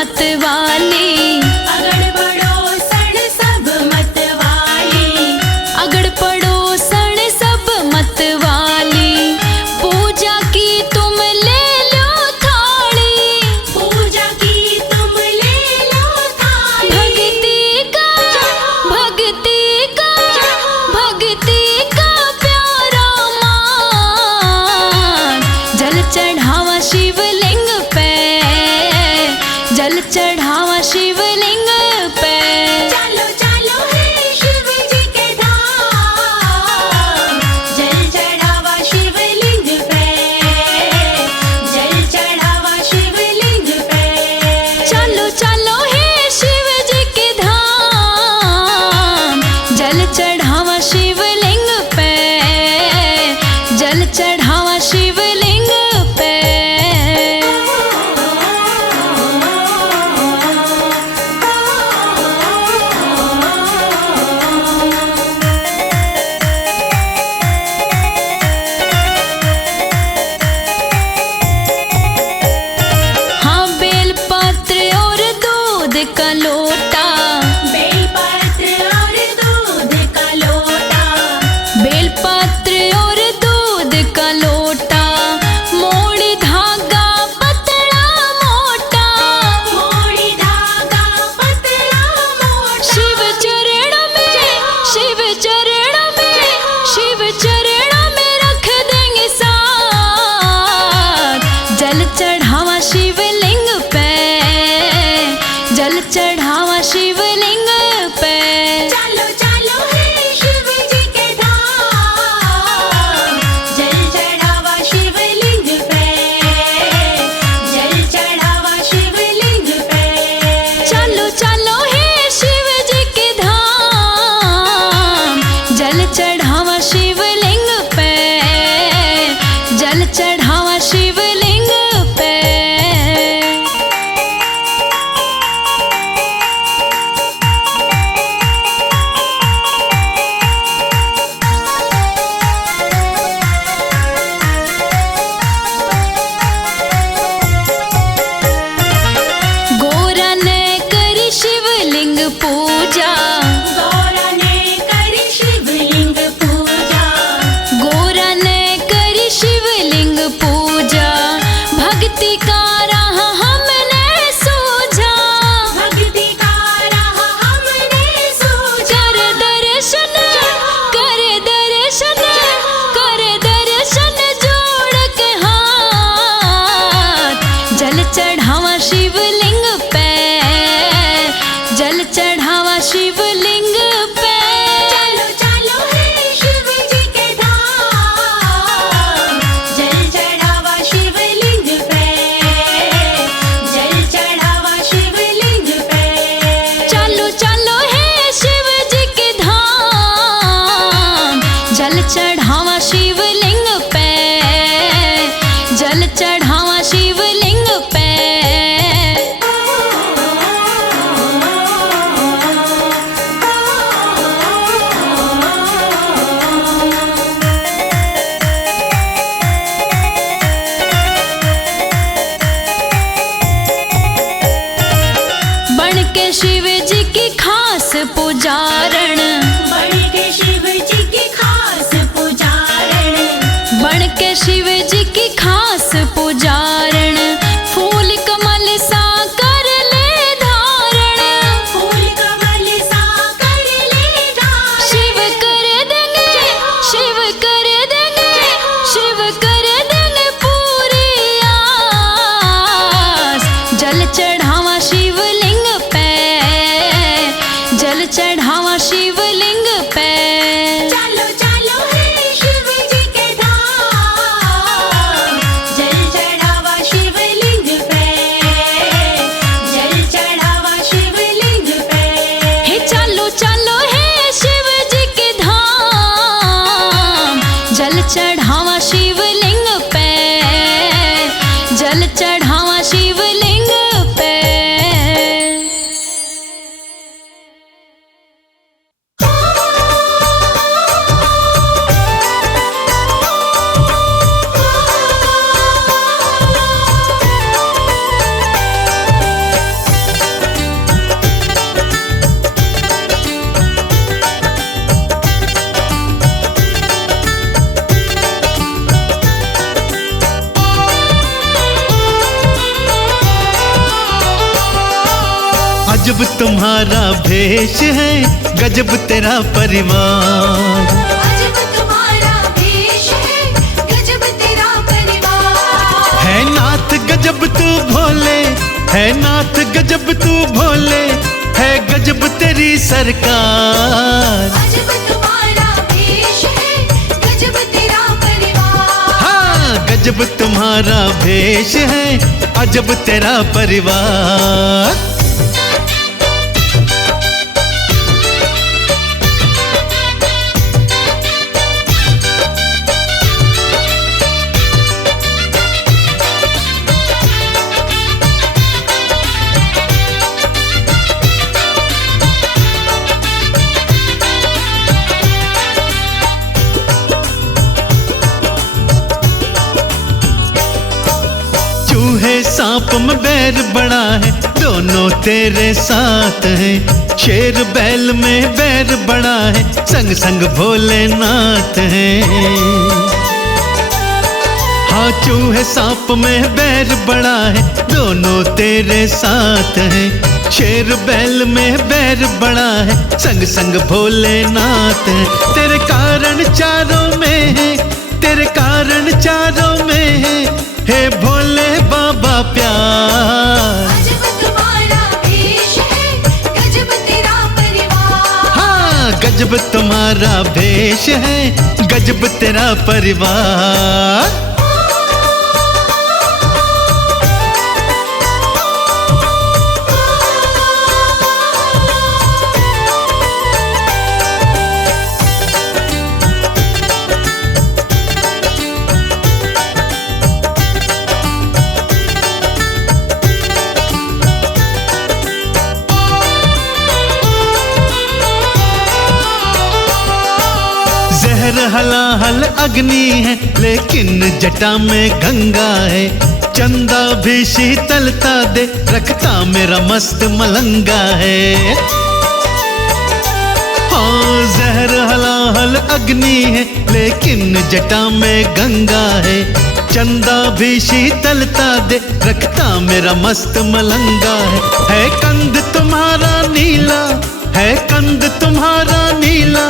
मत वाली, अगड़ पड़ोसन सब मत वाली, अगड़ पड़ोसन सब मत वाली। पूजा की तुम ले लो थाली, पूजा की तुम ले लो थाली। भक्ति का भक्ति का भक्ति का प्यारा मान। जल चढ़ावा शिवलिंग पे, जल चढ़ावा शिवलिंग पे। चलो चलो है शिव जी के धाम, जल चढ़ावा शिवलिंग पे, जल चढ़ावा शिवलिंग पे। चलो चलो हे शिव जी के धाम, जल चढ़ावा शिवलिंग पे, जल चढ़ावा शिवलिंग पे। हाँ बेलपत्र और दूध का लोटा, बेलपत्र और दूध का लोटा, बेलपत्र और दूध का लोटा। मोड़ी धागा पतला मोटा, मोड़ी धागा पतला मोटा। शिव चरण में, शिव चरण में, शिव चरण में रख देंगे साथ। जल चढ़ावा शिवलिंग पे, जल चढ़ावा शिवलिंग पे। चलो चलो है शिव जी के धाम, जल चढ़ावा शिवलिंग पे, जल चढ़ावा शिवलिंग पे। चलो चलो हे शिव जी के धाम, जल चढ़ावा शिवलिंग पे, जल चढ़ावा शिवलिंग पे। गोरा ने करी शिवलिंग पूजा, गौरा ने करी शिवलिंग पूजा, गोरा ने करी शिवलिंग पूजा। भक्ति का राह हमने सूझा, भक्ति का राह हमने सूझा। कर दर्शन, कर दर्शन, कर दर्शन जोड़ के हाथ। जल चढ़ावा शिवलिंग पे, जल चढ़ावा शिवलिंग पे। चलो चलो है शिव जी के धाम, जल चढ़ावा शिवलिंग पे, जल चढ़ावा शिवलिंग पे। चलो चलो हे शिव जी के धाम, जल चढ़ावा शिवलिंग पे, जल चढ़ावा शिवलिंग पे। बन के शिव जी की खास पुजारण, बन के शिव जी की खास पुजारण, बन के शिव जी की खास पुजारण। फूल कमल सा कर ले धारण, फूल कमल सा कर ले धारण। शिव कर देंगे, शिव कर देंगे, शिव कर देंगे पूरी आस। जल चढ़ावा शिवलिंग पे, जल चढ़ावा शिवलिंग अजब तुम्हारा भेष है, गजब तेरा परिवार। अजब तुम्हारा भेष है, गजब तेरा परिवार। है नाथ गजब तू भोले, है नाथ गजब तू भोले, है गजब तेरी सरकार। अजब तुम्हारा भेष है, गजब तेरा परिवार। हाँ, गजब तुम्हारा भेष है, अजब तेरा परिवार। चूहे सांप में बैर बड़ा है, दोनों तेरे साथ हैं। शेर बैल में बैर बड़ा है, संग संग भोलेनाथ हैं। हाँ, चूहे सांप में बैर बड़ा है, दोनों तेरे साथ हैं। शेर बैल में बैर बड़ा है, संग संग भोलेनाथ हैं। तेरे कारण चारों में है, तेरे कारण चारों में है, हे भोले बाबा प्यार। अजब तुम्हारा भेष है, गजब तेरा परिवार। हाँ, गजब तुम्हारा भेष है, गजब तेरा परिवार। जहर हलाहल अग्नि है, लेकिन जटा में गंगा है। चंदा भी शीतलता दे, रखता मेरा मस्त मलंगा है। हाँ, जहर हलाहल अग्नि है, लेकिन जटा में गंगा है। चंदा भी शीतलता दे, रखता मेरा मस्त मलंगा है कंद तुम्हारा नीला, है कंद तुम्हारा नीला,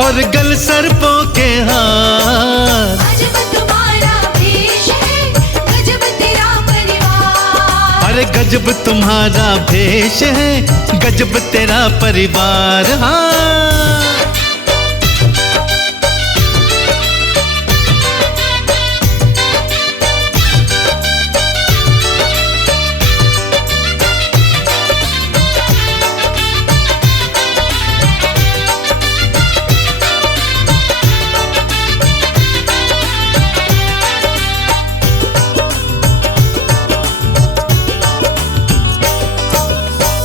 और गल सर्पों के हार। अजब तुम्हारा भेष है, गजब तेरा परिवार। अरे गजब तुम्हारा भेष है, गजब तेरा परिवार। हाँ,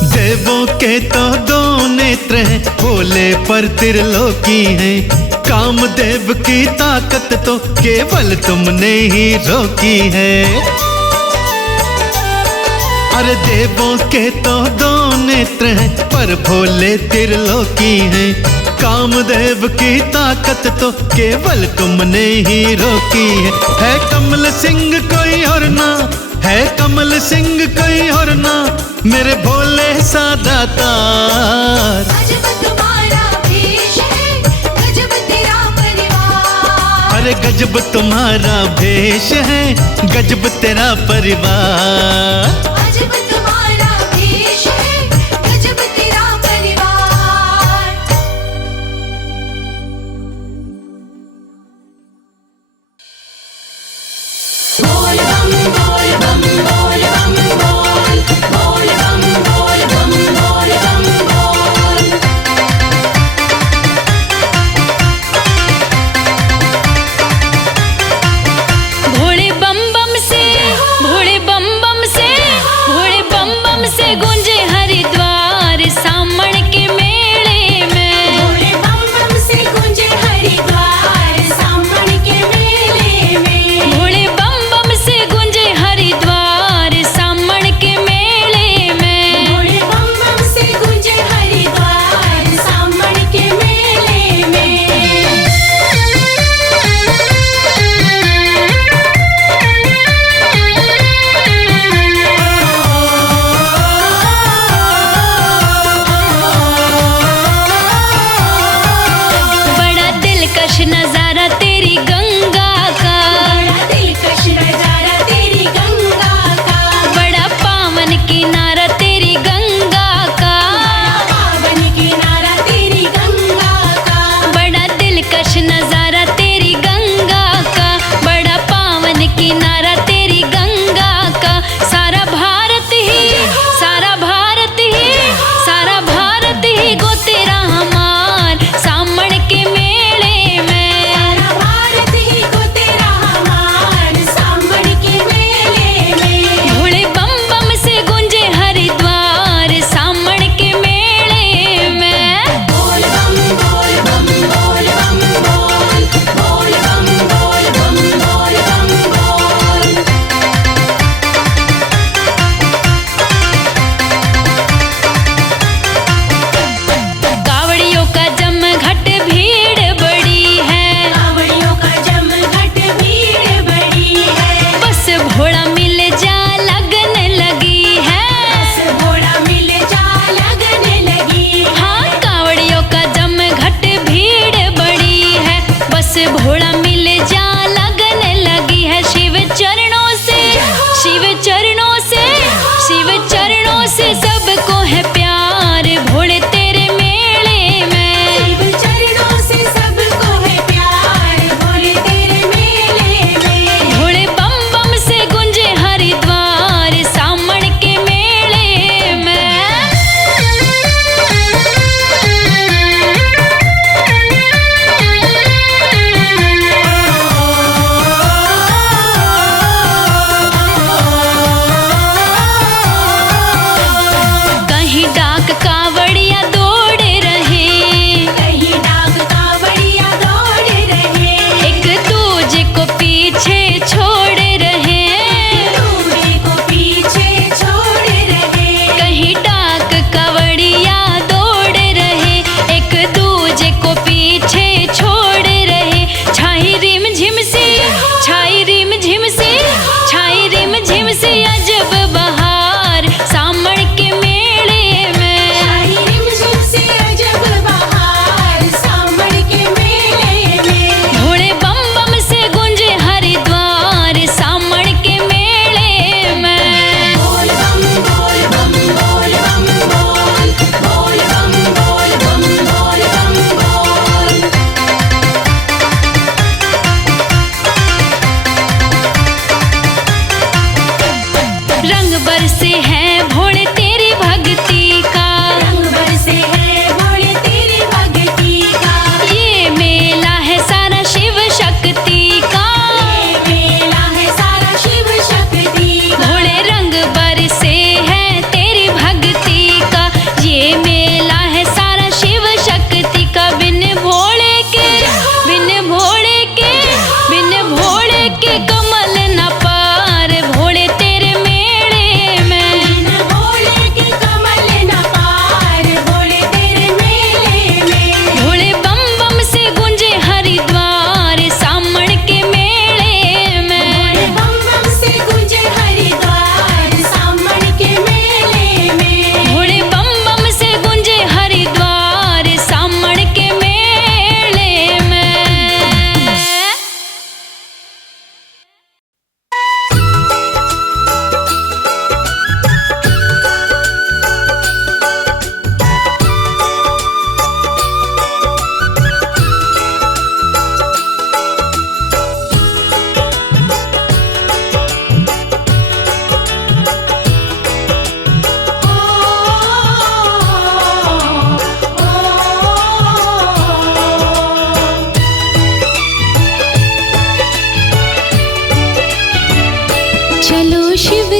देवों के तो दो नेत्र हैं, भोले पर त्रिलोकी हैं। कामदेव की ताकत तो केवल तुमने ही रोकी है। अरे देवों के तो दो नेत्र हैं, पर भोले त्रिलोकी हैं। कामदेव की ताकत तो केवल तुमने ही रोकी है कमल सिंह कोई और ना, है कमल सिंह कोई और ना, मेरे भोले सा दातार। अजब तुम्हारा भेष है, गजब तेरा परिवार। अरे गजब तुम्हारा भेष है, गजब तेरा परिवार। अजब तुम्हारा भेष है, गजब तेरा परिवार। बोल बम बोल बम बोल बम बोल, बोल बम बोल बम बोल बम बोल। भोले बम बम से, भोले बम बम से, भोले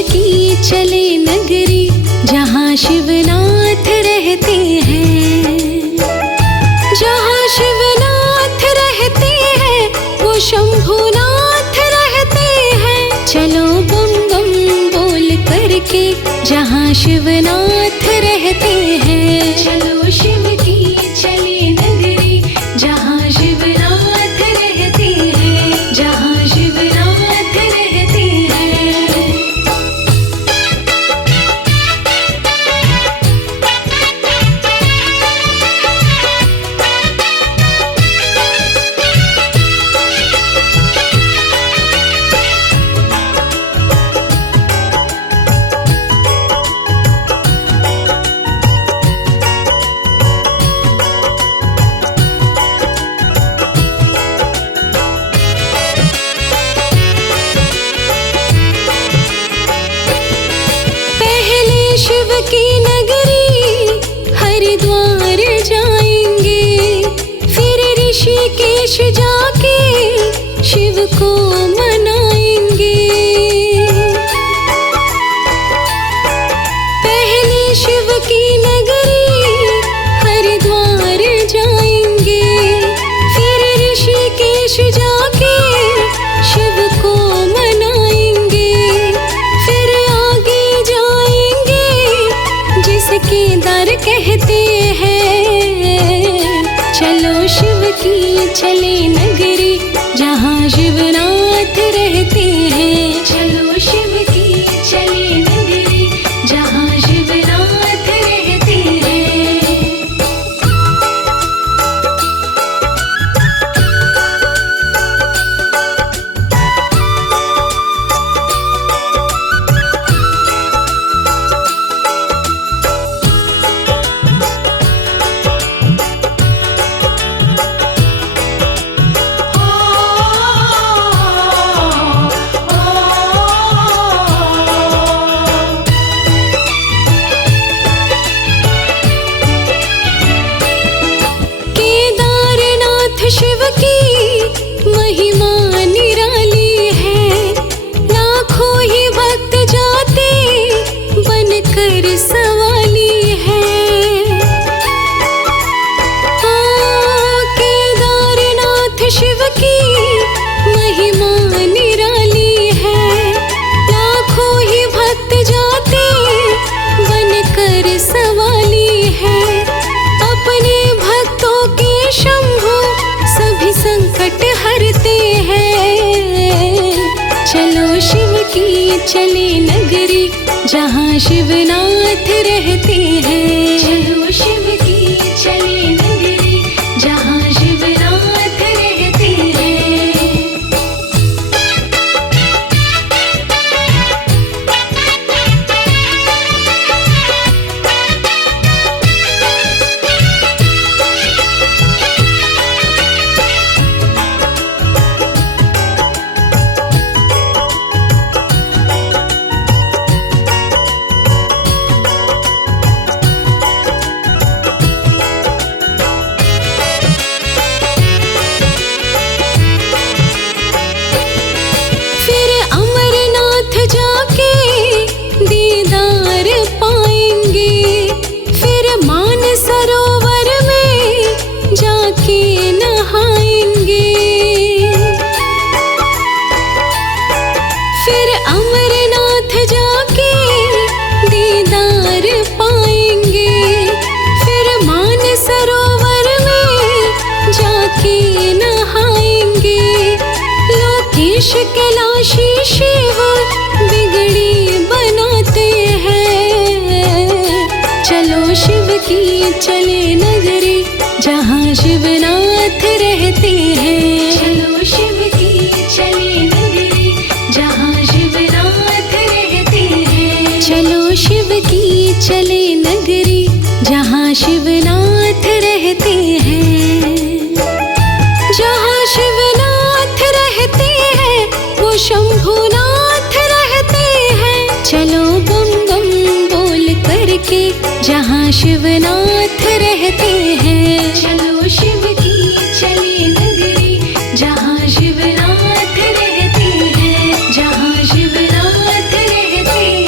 की चले नगरी जहाँ शिवनाथ रहते हैं। जहाँ शिवनाथ रहते हैं वो शंभुनाथ रहते हैं। चलो बम बम बोल करके जहाँ शिवनाथ रहते हैं। चलो शिव की चले नगरी जहाँ शिवनाथ रहते हैं। जहाँ शिवनाथ रहते हैं। शिव की नगरी हरिद्वार जाएंगे, फिर ऋषिकेश जाके शिव को मनाएंगे। पहले शिव की नगरी हरिद्वार जाएंगे, फिर ऋषिकेश जाके शिव को मनाएंगे। फिर आगे जाएंगे केदार कहते हैं। चलो शिव की चले नगरी जहाँ शिवनाथ रहते हैं। चलो शिव की चले नगरी जहाँ शिवनाथ रहते हैं। शिव की महिमा निराली है, लाखों ही भक्त जाते बनकर सवाली है। केदारनाथ शिव की महिमा निराली है, लाखों ही भक्त जाते बनकर सवाली है। अपने भक्तों के शंभु सभी संकट हरते हैं। चलो शिव की चले नगरी जहाँ शिवनाथ रहते हैं। चलो शिव की चले नगरी जहाँ शिवनाथ रहते हैं। कैलाशी शिव बिगड़ी बनाते हैं। चलो शिव की चले नगरी जहाँ शिवनाथ रहते हैं। चलो शिव की चले नगरी जहाँ शिवनाथ रहते हैं। चलो शिव की चले नगरी जहाँ शिवनाथ रहते हैं। जहाँ शिवनाथ रहते हैं वो शंभुनाथ रहते हैं। चलो बम बम बोल करके जहाँ शिवनाथ रहते हैं। चलो शिव की चले नगरी जहाँ शिवनाथ रहते हैं। जहाँ शिवनाथ रहते हैं।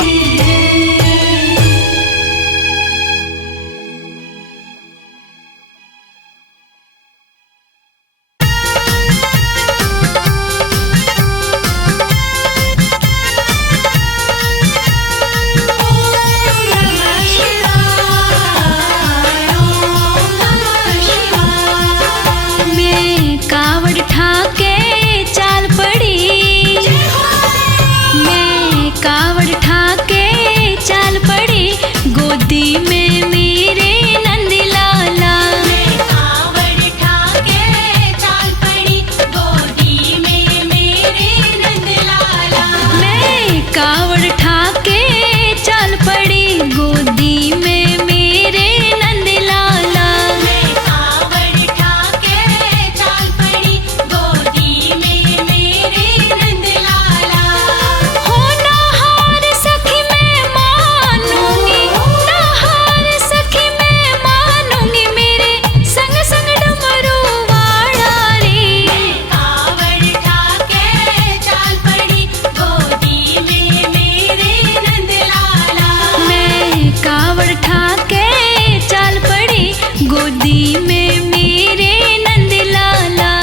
उठा के चाल पड़ी गोदी में मेरे नंद लाला।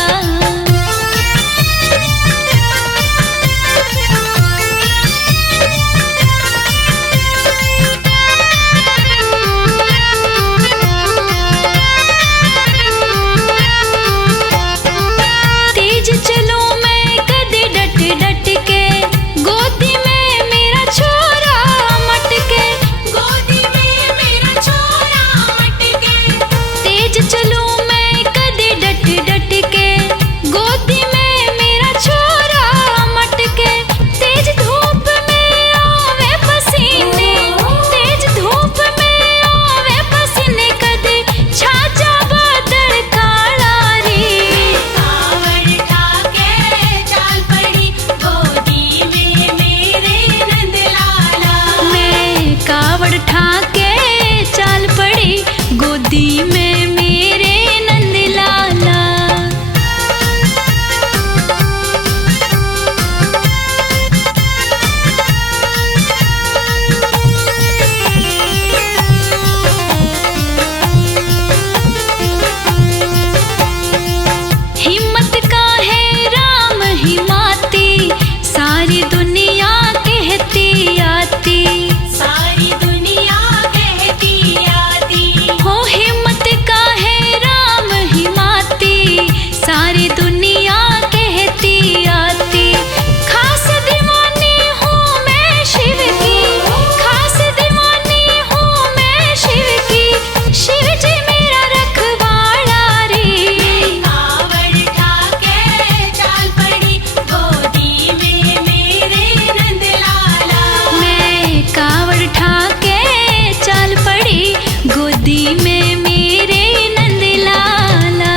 तेज चलूं मैं कदे डट डट के गोदी में मेरा छोरा मटके, गोदी में मेरा छोरा मटके। तेज चलूं मैं कदे डट डट के गोदी में मेरा छोरा मटके। तेज धूप में आवे पसीने, तेज धूप में आवे पसीने कदे छाजा बादल काला रे। कावड़ ठाके चाल पड़ी गोदी में मेरे नंद लाला। मैं कावड़ ठाके चाल पड़ी गोदी में मेरे नंद लाला। हिम्मत का है राम हिमाती, सारी दुनिया कहती आती। सारी दुनिया कहती आती। हो हिम्मत का है राम हिमाती, सारी दुनिया कहती आती। खास दीवानी हूँ मैं शिव की, खास दीवानी हूँ मैं शिव की। शिव जी मेरा रखवाला रे। कावड़ ठाके चाल पड़ी गोदी में मेरे नंद लाला। मैं कावड़ ठाके चाल पड़ी गोदी में मेरे नंद लाला।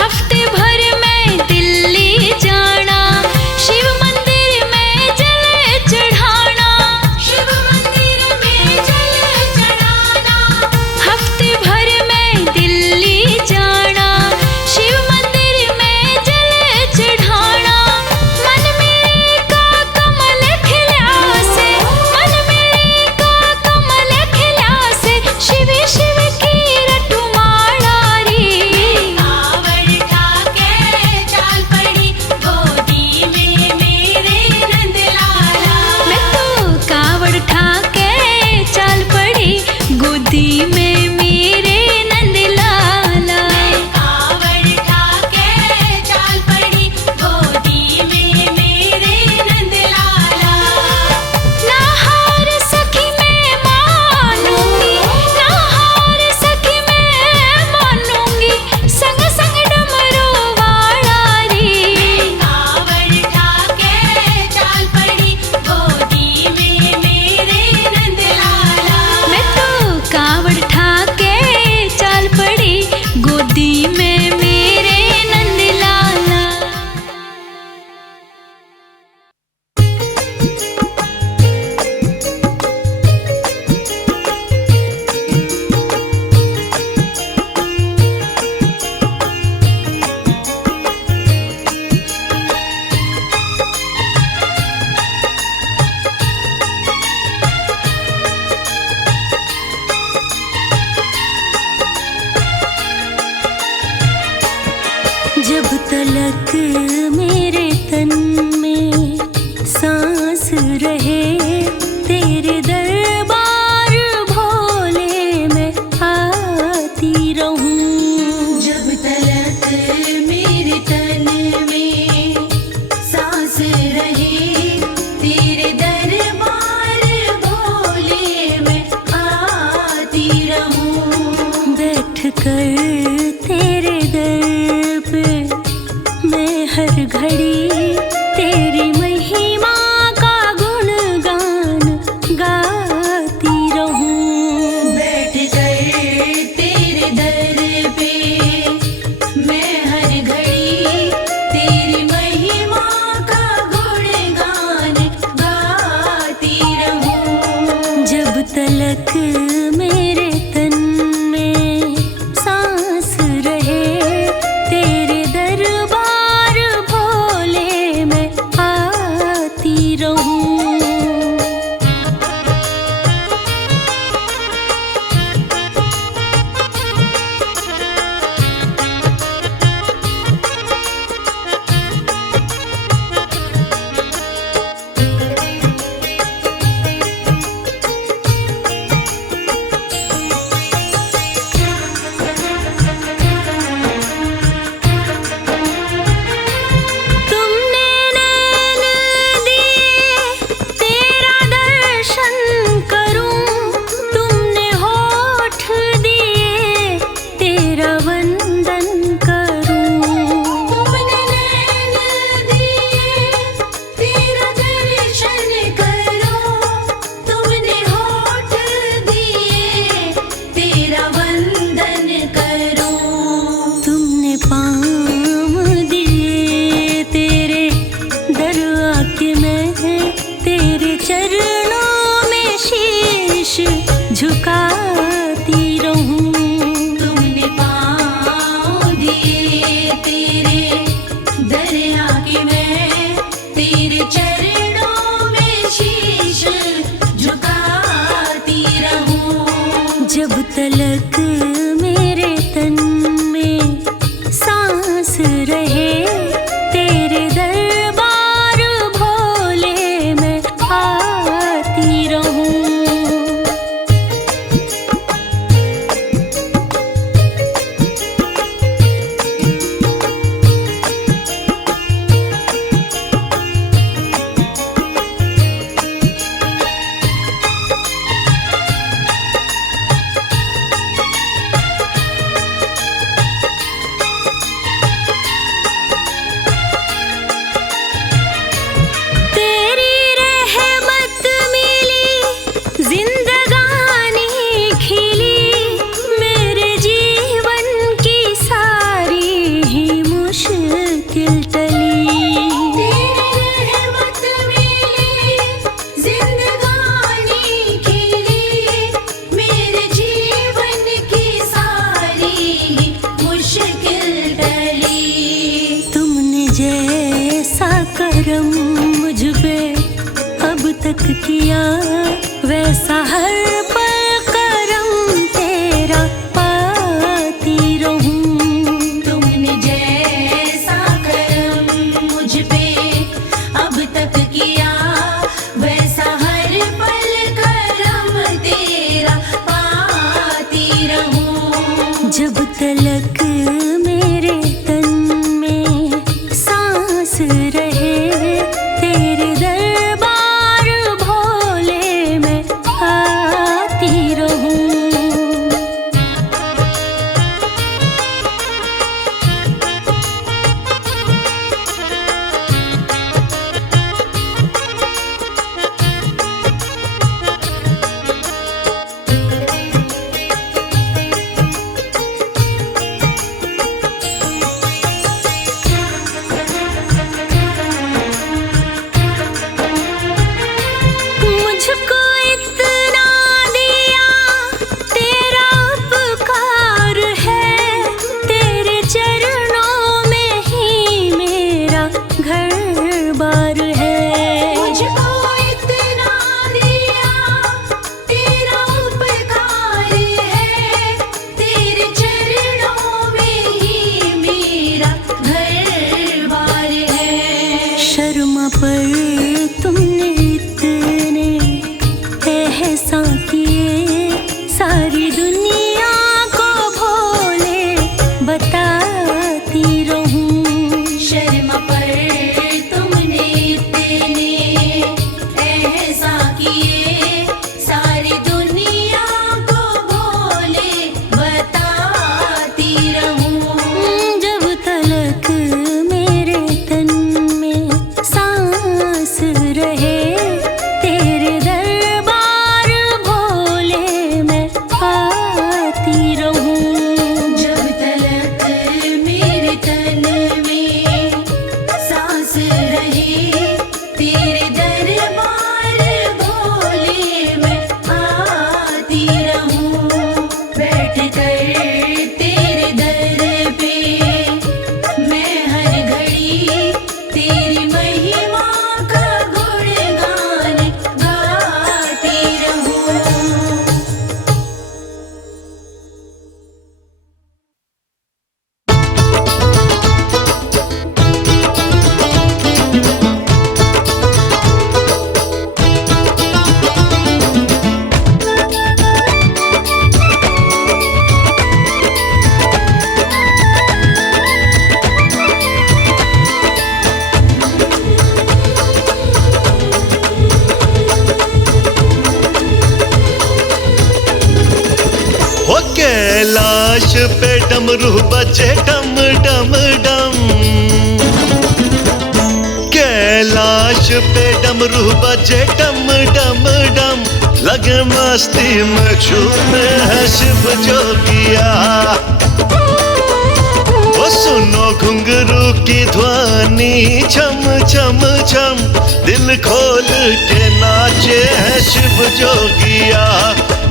हफ्ते भर मैं दिल्ली जाना, शिव मंदिर में जल चढ़ाना। शिव मंदिर में जल चढ़ाना। हफ्ते भर मैं दिल्ली जाना, शिव मंदिर में जल चढ़ाना। मन मेरे का कमल खिला से, मन मेरे का कमल खिला से। शिव शिव की रटुमाला रे। कावड़ ठाके चाल पड़ी गोदी में मेरे नंद लाला। मैं तो कावड़ ठाके चाल पड़ी गोदी में मेरे नंद लाला। कावड़ ठाके चाल पड़ी गोदी में मेरे नंद लाला। ना हार सखी मैं मानूंगी, ना हार सखी मैं मानूंगी। संग संग डमरू वाला रे। कावड़ ठाके चाल पड़ी गोदी में मेरे नंद लाला। मैं तो कावड़ ठाके चाल पड़ी गोदी में मेरे नंद लाला। जब तलक मेरे तन में सांस रहे, तेरे दरबार भोले मैं आती रहूं। जब तलक मेरे तन में सांस रहे, तेरे दरबार भोले मैं आती रहूं। बैठ कर तेरे दर पे मैं हर घड़ी तेरी महिमा का गुणगान गाती रहूं। बैठ कर तेरे दर पे मैं हर घड़ी तेरी महिमा का गुणगान गाती रहूं। जब तलक मेरे तलक मेरे तन में सांस रहे, तेरे दरबार भोले मैं आती रहूं। तेरी रहमत मिली, जिंदगानी खिली, मेरे जीवन की सारी ही मुश्किल टली। तेरी रहमत मिली, जिंदगानी खिली, मेरे जीवन की सारी ही मुश्किल टली। तुमने जैसा करम मुझ पे अब तक किया, वैसा हर पल करम तेरा पाती रहूं। तुमने जैसा करम मुझ पे अब तक किया, वैसा हर पल करम तेरा पाती रहूं। जब तलक मेरे तन में सांस रहे, तेरे दरबार भोले मैं आती रहूं। मुझको इतना दिया तेरा उपकार है, तेरे चरणों में ही मेरा घर बार है। मुझको इतना दिया तेरा उपकार है, तेरे चरणों में ही मेरा घर बार है। शर्मा पर तुमने इतने एहसान किए, सारी दुनिया को भोले बताती रहूं। शर्मा पर तुमने इतने एहसान किए, सारी दुनिया को भोले बताती रहूं। जब तलक मेरे तन में सांस रहे, तेरे दरबार भोले मैं आती रहूं। जब तलक मेरे तन में सांस रहे, तेरे दरबार भोले मैं आती रहूं। बैठ कर तेरे दर पे मैं हर घड़ी तेरी महिमा का गुणगान गाती रहूं। हो कैलाश पे डमरू बजे डम डम डम, कैलाश पे डमरू बजे डम डम डम, लगे मस्ती में झूमे है शिव जोगिया। वो सुनो घुंघरू की ध्वनि छम छम छम, दिल खोल के नाचे है शिव जोगिया।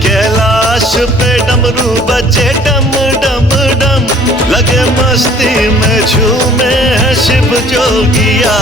कैलाश पे डमरू बजे डम डम डम, लगे मस्ती में झूमे है शिव जोगिया।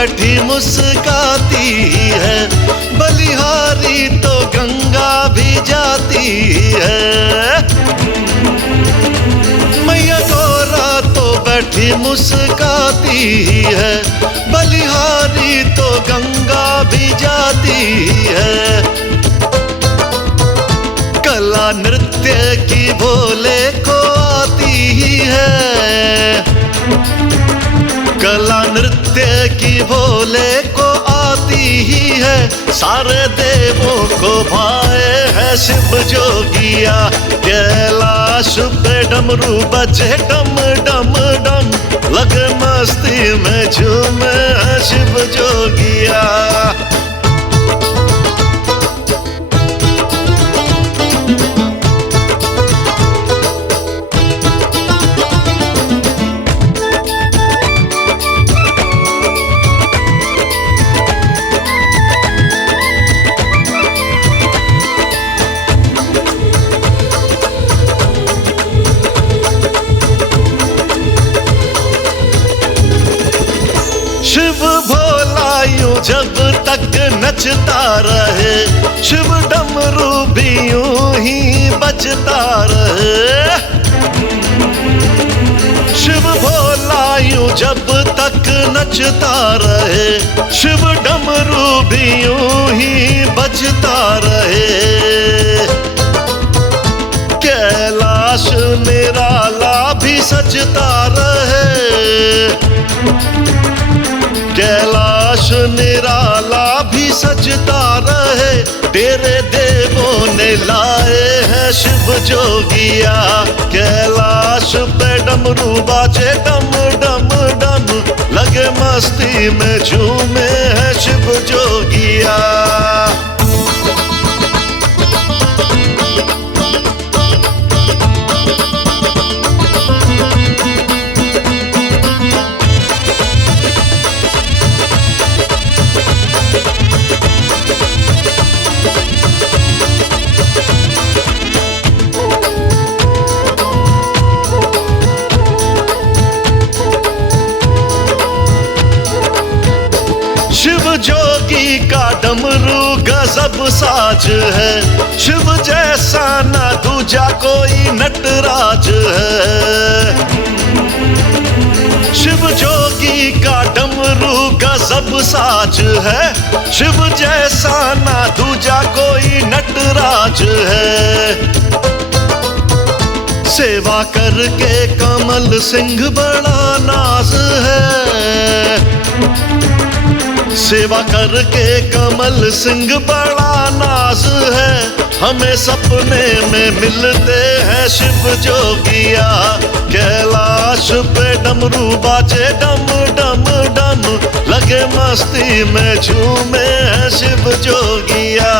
बैठी मुस्काती है, बलिहारी तो गंगा भी जाती है। मैया गौरा तो बैठी मुस्काती है, बलिहारी तो गंगा भी जाती है। कला नृत्य की भोले को आती है, कला नृत्य की भोले को आती ही है। सारे देवों को भाए है शिव जोगिया, कैलाश पे डमरू बजे डम डम डम, लगे मस्ती में झूमे है शिव जोगिया। शिव भोला यूं जब तक नचता रहे, शिव डमरू भी यूं ही बजता रहे। शिव भोला यूं जब तक नचता रहे, शिव डमरू भी यूं ही बजता रहे। कैलाश निराला भी सजता रहे, कैलाश निराला भी सजता रहे। तेरे देवों ने लाए हैं शिव जोगिया, कैलाश पे डमरू बाजे डम डम डम, लगे मस्ती में झूमे हैं शिव जोगिया। शिव जोगी का डमरू गजब साज है, शिव जैसा ना दूजा कोई नटराज है। शिव जोगी का डमरू गजब साज है, शिव जैसा ना दूजा कोई नटराज है। सेवा करके कमल सिंह बड़ा नाज है, सेवा करके कमल सिंह बड़ा नाज है। हमें सपने में मिलते हैं शिव जोगिया, कैलाश पे डमरू बाजे डम डम डम, लगे मस्ती में झूमे हैं शिव जोगिया।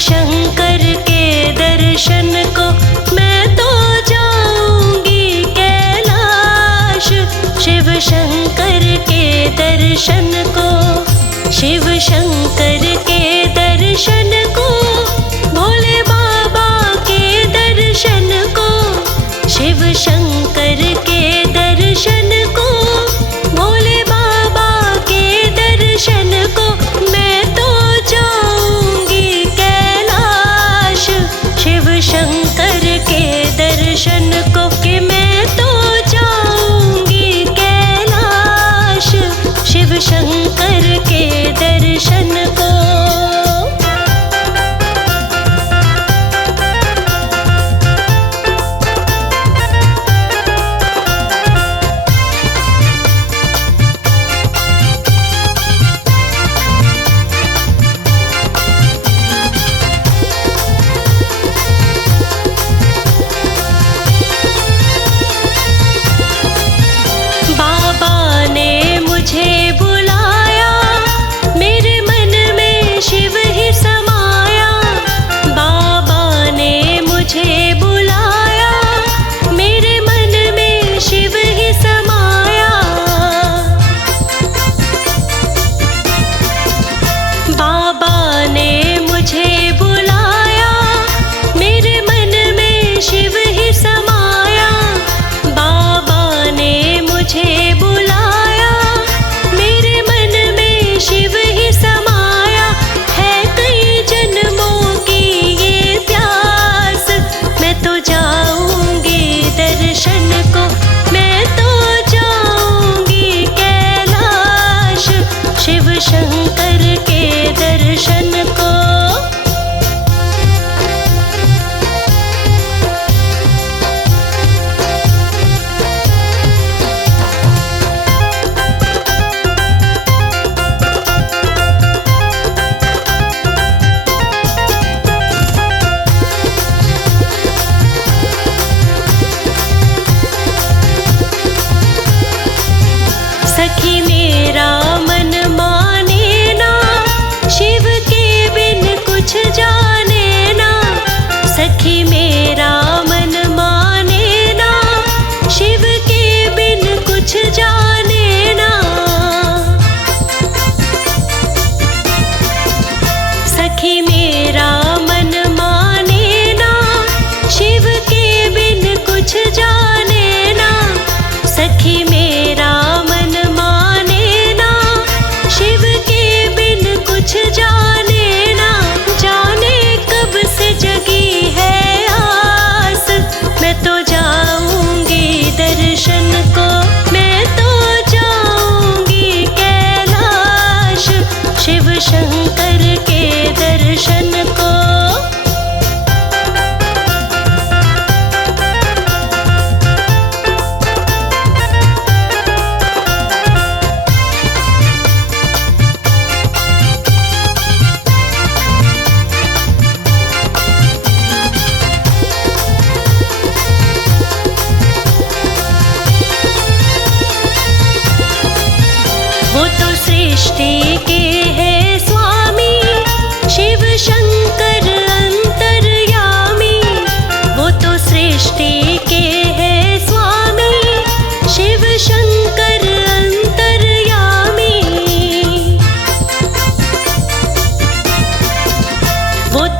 शंकर के दर्शन को मैं तो जाऊंगी कैलाश, शिव शंकर के दर्शन को, शिव शंकर के दर्शन को, भोले बाबा के दर्शन को, शिव शंकर के दर्शन को, भोले बाबा के दर्शन को। मैं तो जाऊंगी कैलाश, शिव शंकर के दर्शन को, कि मैं तो जाऊंगी कैलाश, शिव शंकर के दर्शन को।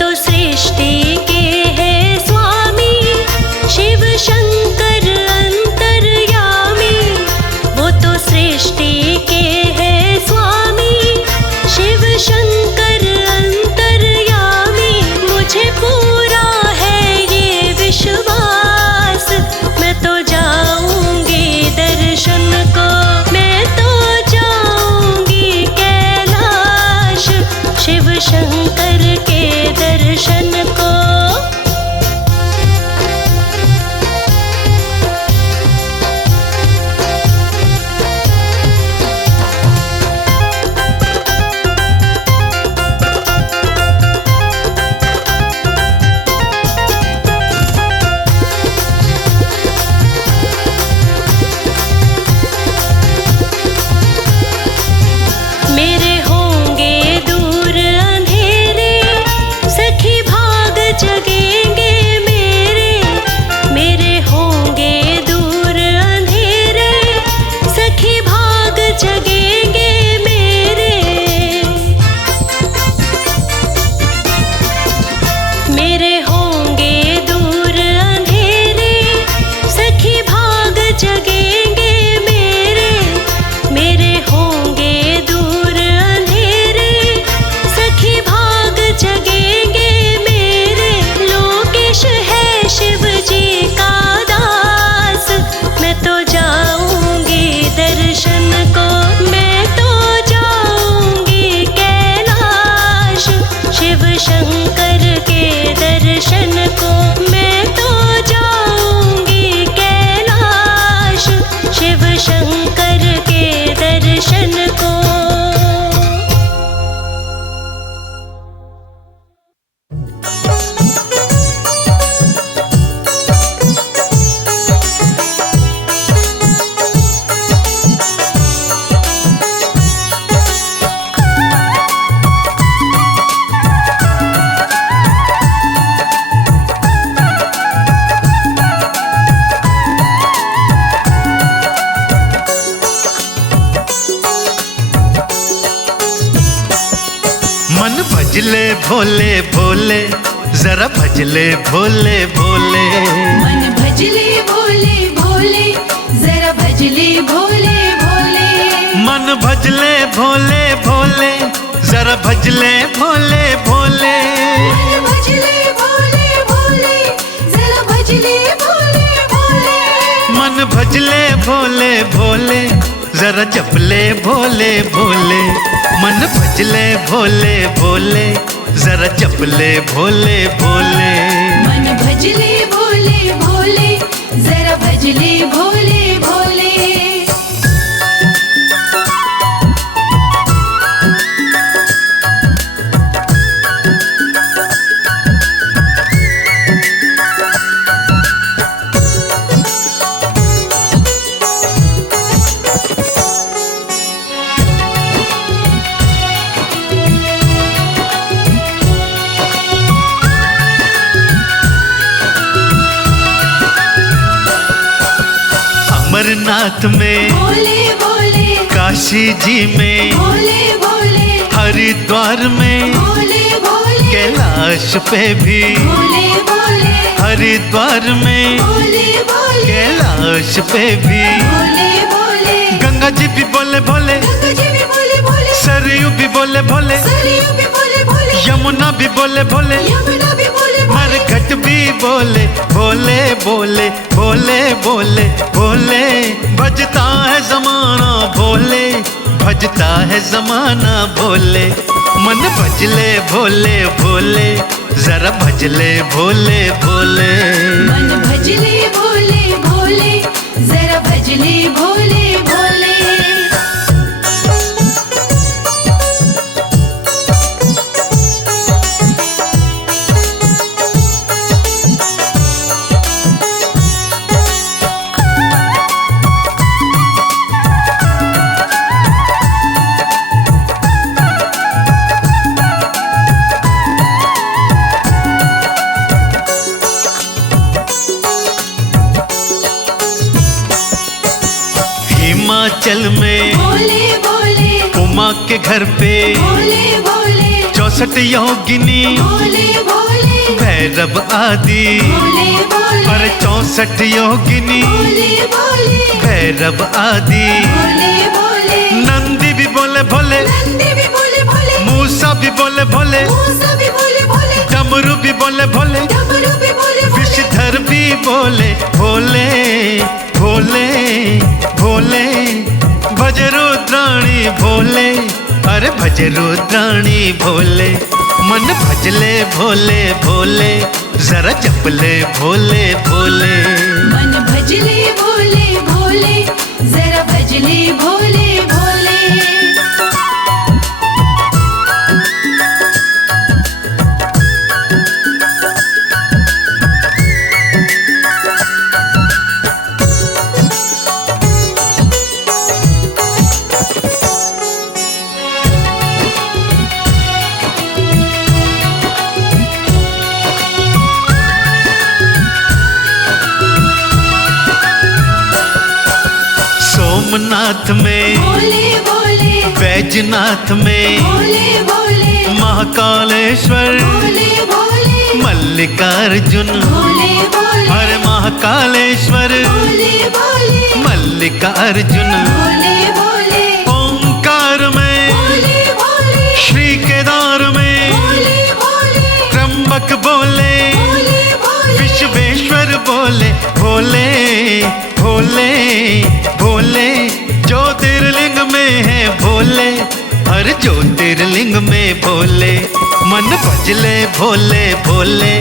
तो सृष्टि के है स्वामी, शिव शंकर अंतर्यामी। वो तो सृष्टि के है स्वामी, शिव शंकर अंतर्यामी। मुझे पूरा है ये विश्वास, मैं तो जाऊंगी दर्शन को, मैं तो जाऊंगी कैलाश, शिव शंकर के दर्शन को। मेरे होंगे दूर अंधेरे, सखी भाग जगेंगे मेरे। मेरे होंगे दूर अंधेरे, सखी भाग जगेंगे मेरे। मेरे होंगे दूर अंधेरे, सखी भाग जगेंगे मेरे। मेरे होंगे दूर अंधेरे, सखी भाग जगेंगे मेरे। लोकेश है शिव जी का दास, मैं तो जाऊंगी दर्शन को, मैं तो जाऊंगी कैलाश, शिव शंकर के दर्शन को। मैं तो जाऊंगी कैलाश, शिव शंकर के दर्शन को। मन भजले भोले भोले, जरा भजले भोले भोले। मन भजले भोले भोले, जरा भजले भोले भोले। मन भजले भोले भोले, जरा भजले भोले भोले। मन भजले भोले भोले, जरा भजले भोले भोले। मन भजले भोले भोले, जरा जपले भोले भोले। मन भजले भोले भोले, जरा जपले भोले भोले। मन भजले भोले भोले, जरा भजले भोले भोले। अमरनाथ में, भोले भोले, काशी जी में, भोले भोले, हरिद्वार में, भोले भोले, कैलाश पे भी। भोले भोले, हरिद्वार में, भोले भोले, कैलाश पे भी। भोले भोले, गंगा जी भी बोले भोले, गंगा जी भी बोले भोले, सरयू भी बोले भोले, सरयू भी बोले भोले, यमुना भी बोले भोले, यमुना भी बोले भोले। मरघट भी बोले भोले भोले भोले भोले भोले। भजता है जमाना भोले, भजता है जमाना भोले। मन भजले भोले भोले, जरा भजले भोले भोले। मन भजले भोले भोले, जरा भजले भोले भोले। हिमाचल में भोले भोले, उमा के घर पे भोले भोले, 64 योगिनी भोले भोले भैरव आदि। भोले भोले अरे 64 योगिनी भोले भोले भैरव आदि। भोले भोले नंदी भी बोले भोले, नंदी भी बोले भोले, मूसा भी बोले भोले, मूसा भी बोले भोले, डमरू भी बोले भोले, डमरू भी बोले भोले, विषधर भी बोले भोले भोले भोले। भज रुद्राणी भोले, अरे भज रुद्राणी भोले। मन भजले भोले भोले, जरा जपले भोले भोले। मन भजले भोले भोले, जरा भजले भोले भोले। सोमनाथ में भोले भोले बैजनाथ में भोले भोले, महाकालेश्वर भोले भोले मल्लिकार्जुन। भोले भोले, अरे महाकालेश्वर भोले भोले मल्लिकार्जुन। भोले भोले, ओंकार में भोले भोले श्री केदार में भोले भोले, त्र्यंबक बोले, भोले भोले विश्वेश्वर बोले भोले भोले भोले। ज्योतिर्लिंग में है भोले, हर ज्योतिर्लिंग में भोले। मन भजले भोले भोले,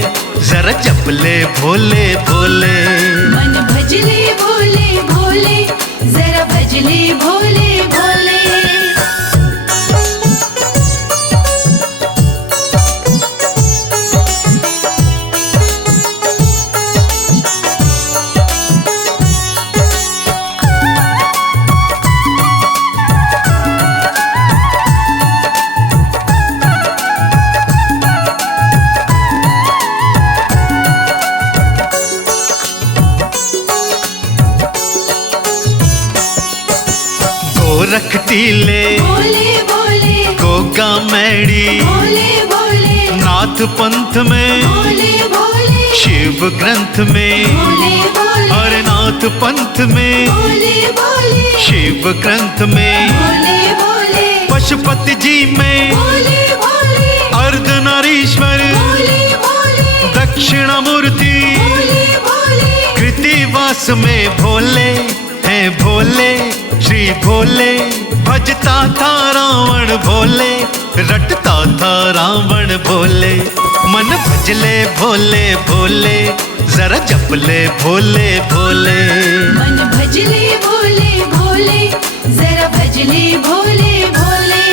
जरा जपले भोले भोले। मन भजले भोले भोले, जरा भजले भोले भोले। गोरख टीले भोले भोले गोगा मैड़ी, भोले भोले, नाथ पंथ में भोले भोले शिव ग्रंथ में। भोले भोले, और नाथ पंथ में भोले भोले शिव ग्रंथ में। भोले भोले, पशुपति जी में भोले भोले अर्धनारीश्वर, भोले भोले, दक्षिणामूर्ति। भोले भोले, कृतिवास में भोले हैं भोले श्री भोले। भजता था रावण भोले, रटता था रावण भोले। मन भजले भोले भोले, जरा जपले भोले भोले। मन भजले भोले भोले, जरा भजले भोले भोले।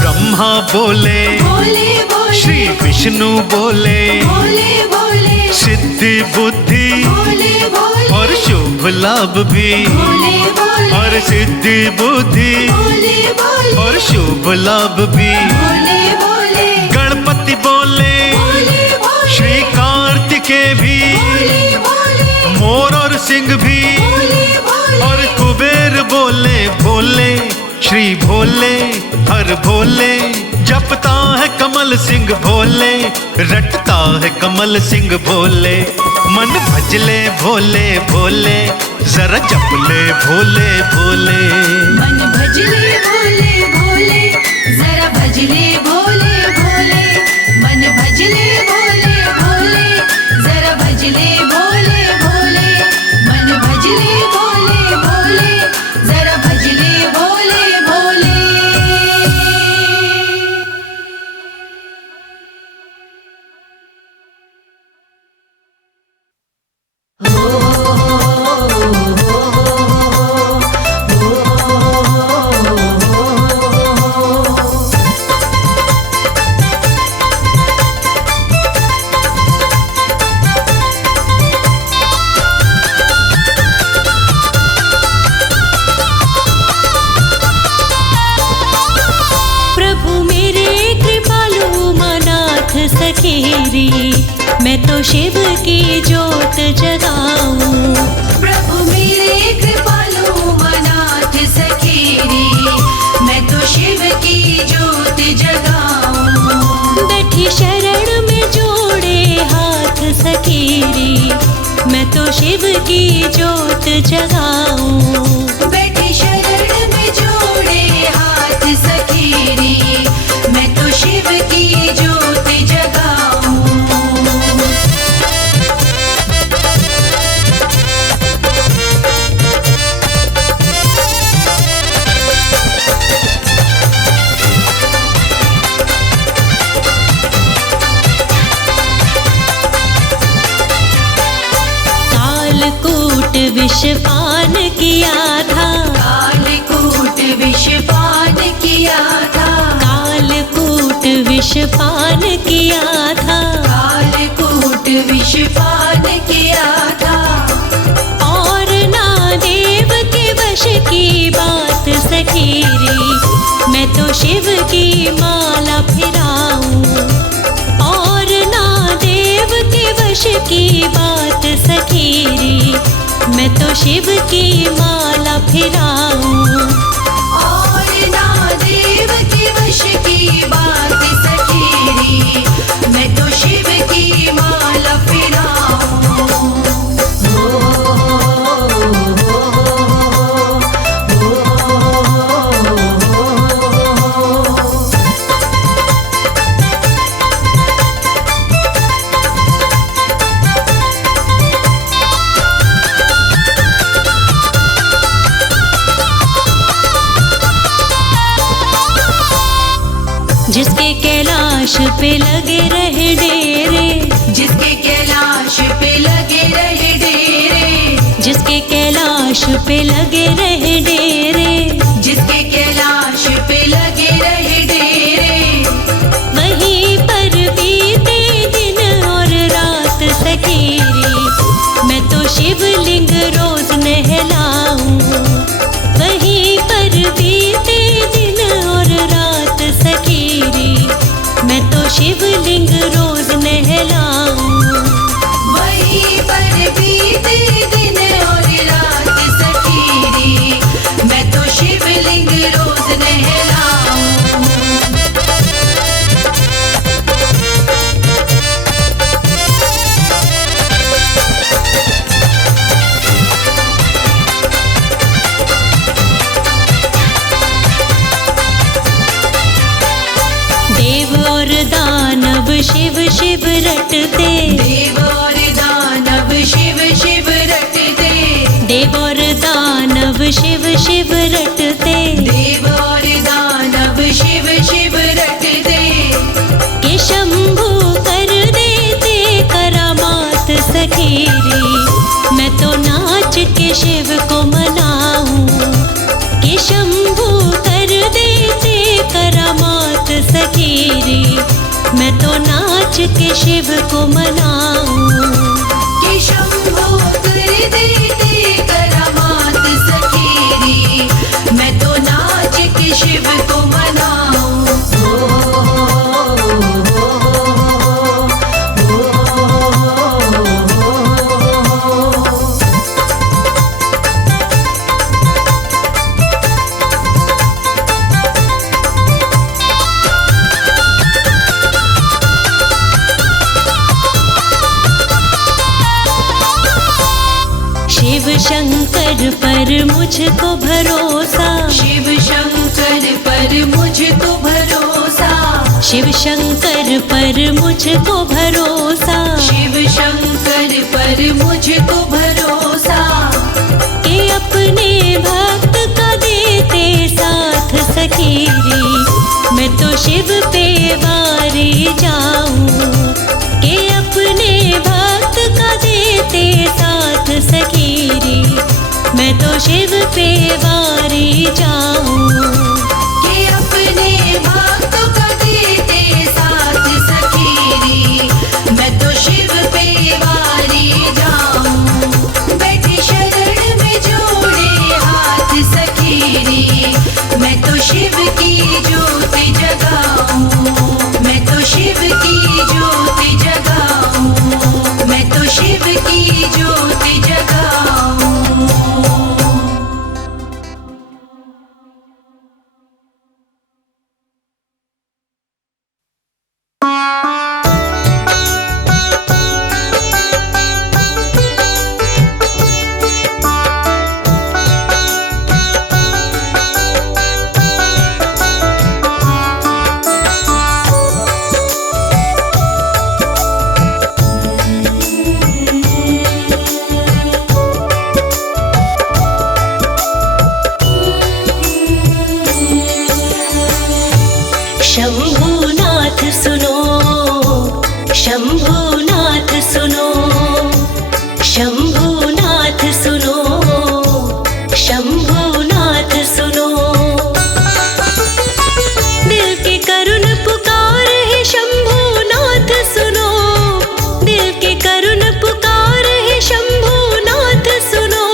ब्रह्मा बोले, भोले भोले, श्री विष्णु बोले, भोले भोले, सिद्धि बुद्धि भोले भोले, और शुभ लाभ भी। भोले भोले, और सिद्धि बुद्धि भोले भोले, और शुभ लाभ भी। भोले भोले, गणपति बोले, भोले भोले, श्री कार्तिकेय भी, भोले भोले, मोर और सिंह भी। भोले भोले, और कुबेर बोले भोले श्री भोले हर भोले। जपता है कमल सिंह भोले, रटता है कमल सिंह भोले। मन भजले भोले भोले, जरा जपले भोले भोले। मन भजले भोले भोले, जरा भजले भोले भोले। मन भजले भोले भोले, जरा भजले भोले भोले। मन भजले भोले भोले, जरा भजले भोले भोले। शिव की जोत जगाऊं। बैठी शरण में जोड़े हाथ सखीरी, मैं तो शिव की जोत जगाऊं। कालकूट विषपान किया था, कालकूट विषपान किया था, कालकूट विषपान किया था, कालकूट विषपान किया था। और ना देव के वश की बात सखीरी, मैं तो शिव की माला फिराऊं। और ना देव के वश की बात सखीरी, मैं तो शिव की माला फिराऊं। और ना देव के वश की बात सखीरी, मैं तो शिव की माला फिराऊं। जिसके कैलाश पे लगे रहे डेरे, जिसके कैलाश पे लगे रहे डेरे, जिसके कैलाश पे लगे रहे डेरे, जिसके कैलाश पे लगे रहे डेरे, वहीं पर बीते दिन और रात सखीरी, मैं तो शिवलिंग रोज नहलाऊं। वहीं पर बीते दिन और रात सखीरी, मैं तो शिवलिंग रोज नहलाऊं। वहीं पर बीते दिन और रात सखीरी, मैं तो शिवलिंग रोज नहलाऊं। देव और दानव शिव शिव रटते, देव और दानव शिव शिव रटते, देव और दानव शिव शिव रटते, देव और दानव शिव शिव रटते, के शंभू कर देते करामात सखीरी, मैं तो नाच के शिव को मनाऊं। के शंभू कर देते करामात सखीरी, मैं तो नाच के शिव को मनाऊं। कि शंभो कर देते करामात सखीरी, मैं तो नाच के शिव को मनाऊं। शिव शंकर पर मुझको भरोसा, शिव शंकर पर मुझको भरोसा, शिव शंकर पर मुझको भरोसा, शिव शंकर पर मुझको भरोसा, के अपने भक्त का देते साथ सखीरी, मैं तो शिव पे वारी जाऊं। के अपने भक्त का देते साथ सखीरी, मैं तो शिव पे वारी जाऊं। कि अपने भक्तों का देते साथ सखीरी, मैं तो शिव पे वारी जाऊं। बैठी शरण में जोड़े हाथ सखीरी, मैं तो शिव की जोत जगाऊं। मैं तो शिव की जोत जगाऊं। मैं तो शिव की जोत जगाऊं। शंभुनाथ सुनो, शंभुनाथ सुनो। दिल की करुण पुकार है शंभुनाथ सुनो, दिल की करुण पुकार है शंभुनाथ सुनो।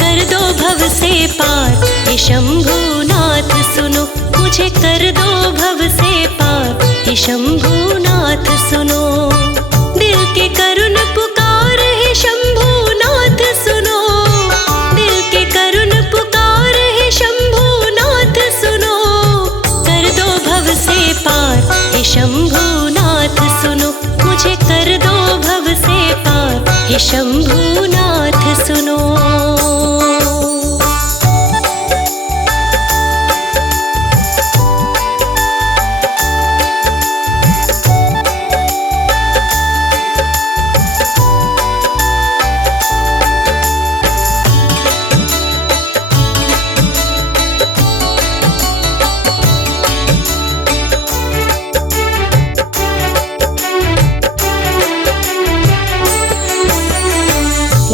कर दो भव से पार हे शंभुनाथ सुनो, मुझे कर दो भव से पार हे शंभुनाथ सुनो। दिल की करुण पुकार है शंभुनाथ सुनो, दिल की करुण पुकार है शंभुनाथ सुनो। कर दो भव से पार हे शंभुनाथ सुनो, मुझे कर दो भव से पार हे शंभुनाथ सुनो।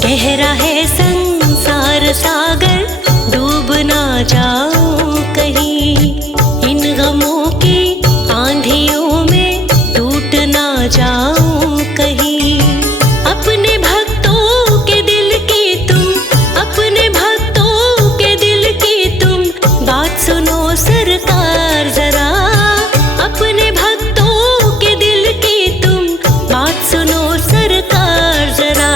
गहरा है संसार सागर, डूब ना जाऊं कहीं। इन गमों की आंधियों में टूट ना जाऊं कहीं। अपने भक्तों के दिल की तुम, अपने भक्तों के दिल की तुम बात सुनो सरकार जरा। अपने भक्तों के दिल की तुम बात सुनो सरकार जरा।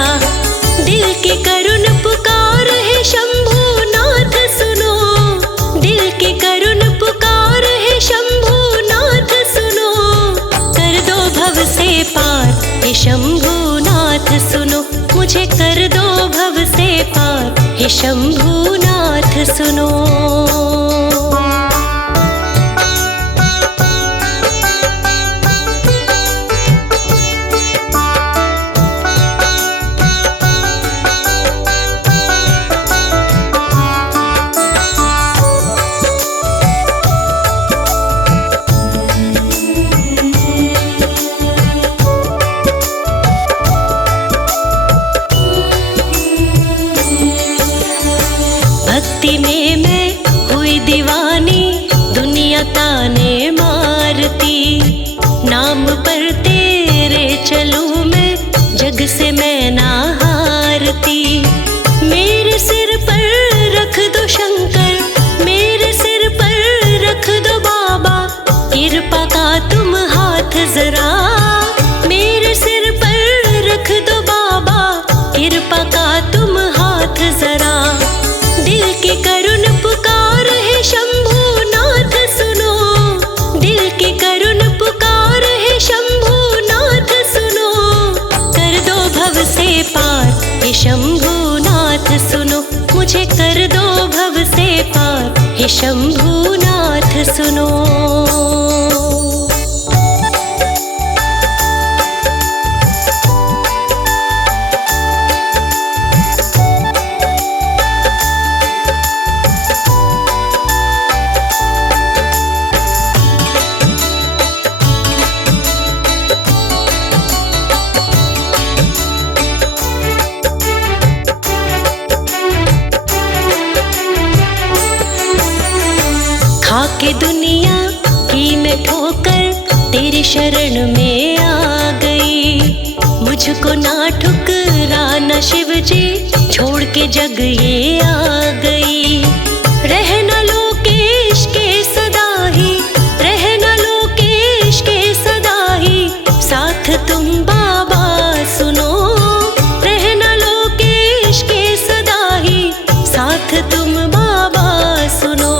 दिल की करुण पुकार है शंभुनाथ सुनो, दिल की करुण पुकार है शंभुनाथ सुनो। कर दो भव से पार हे शंभुनाथ सुनो, मुझे कर दो भव से पार हे शंभुनाथ सुनो। भक्ति में मैं हुई दीवानी, दुनिया ताने मारती। नाम पर तेरे चलूं मैं, जग से मैं ना हारती। मेरे सिर पर रख दो शंकर, मेरे सिर पर रख दो बाबा। कृपा का तुम हाथ जरा, मेरे सिर पर रख दो बाबा। कृपा का तुम हाथ जरा। दिल की करुण पुकार है शंभुनाथ सुनो, दिल की करुण पुकार है शंभुनाथ सुनो। कर दो भव से पार हे शंभुनाथ सुनो, मुझे कर दो भव से पार हे शंभुनाथ सुनो। खाके दुनिया की मैं ठोकर तेरी शरण में आ गई। मुझको ना ठुकराना शिव जी, छोड़ के जग ये आ गई। रहना लोकेश के सदा ही, रहना लोकेश के सदा ही। साथ तुम बाबा सुनो, रहना लोकेश के सदा ही। साथ तुम बाबा सुनो।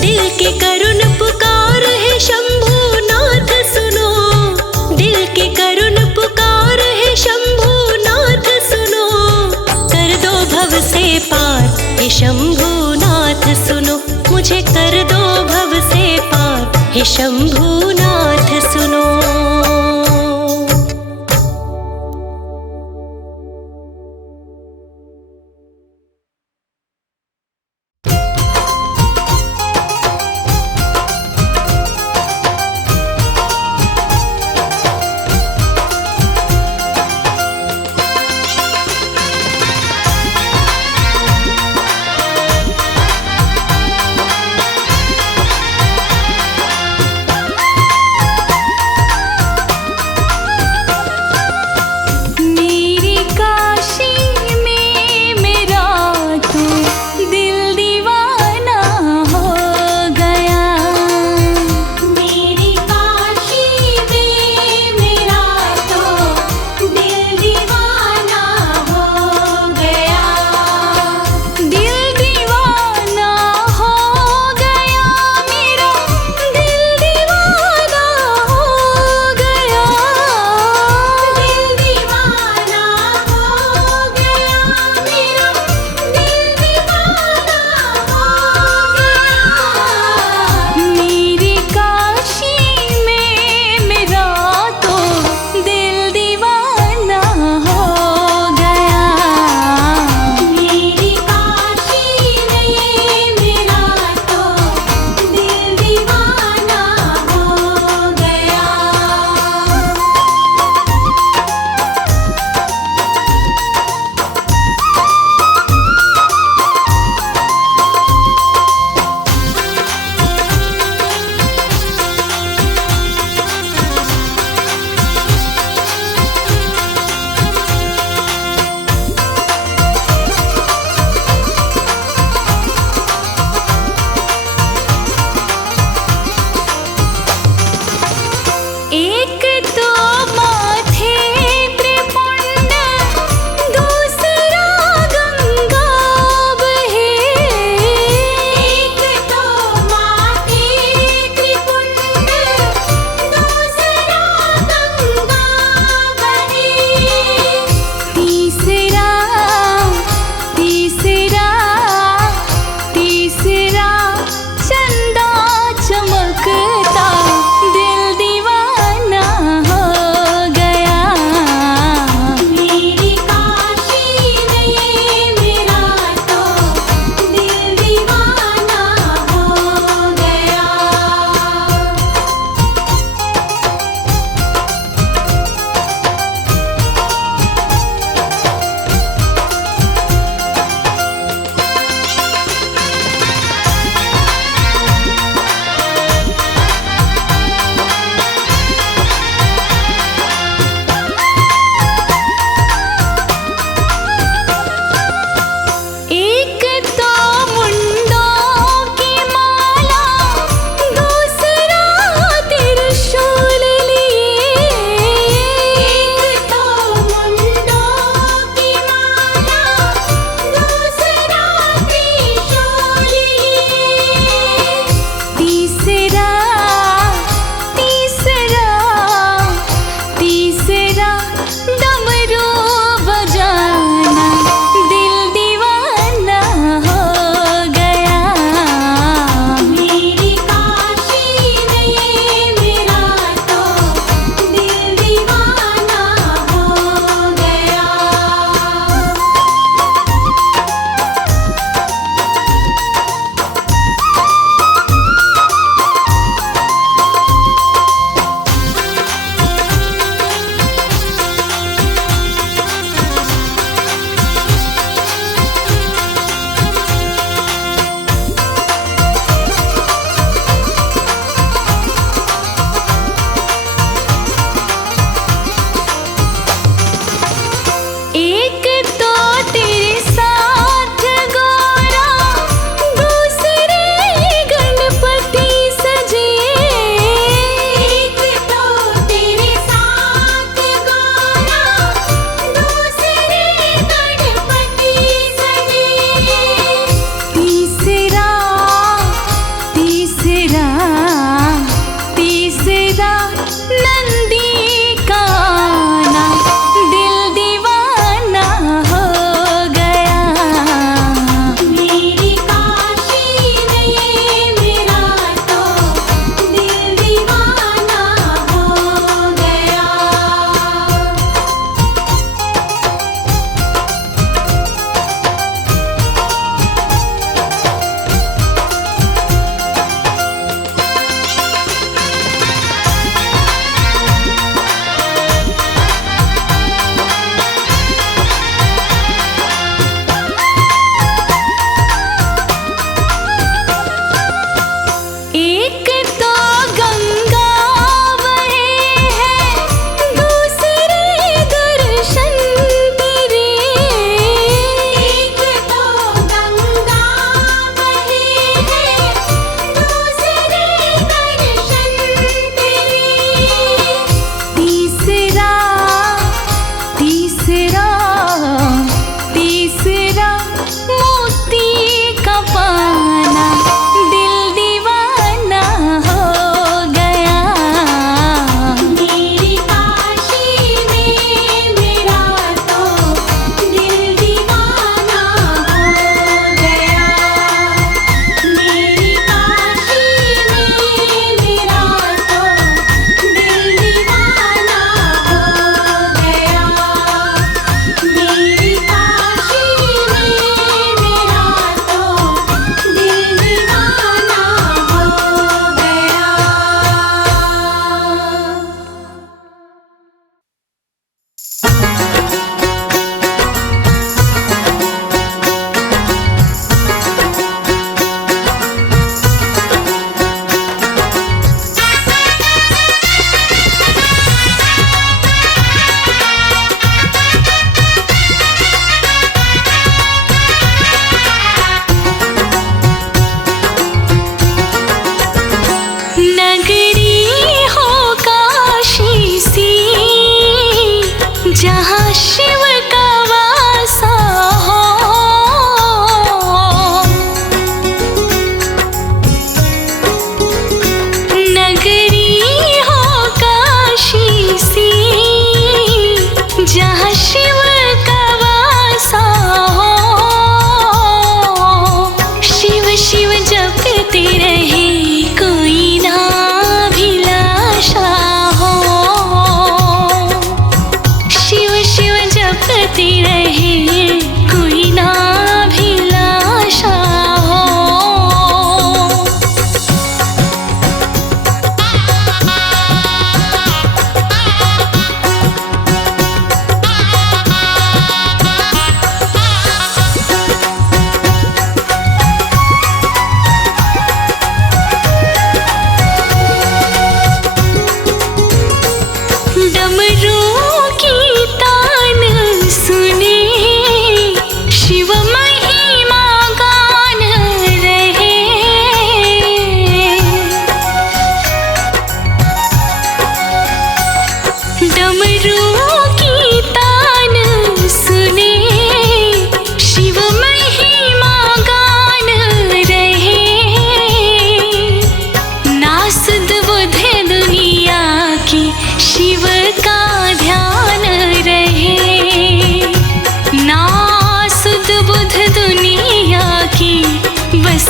दिल की करुण पुकार है शंभुनाथ सुनो, दिल की करुण पुकार है शंभुनाथ सुनो। कर दो भव से पार हे शंभुनाथ सुनो, मुझे कर दो भव से पार हे शंभुनाथ सुनो।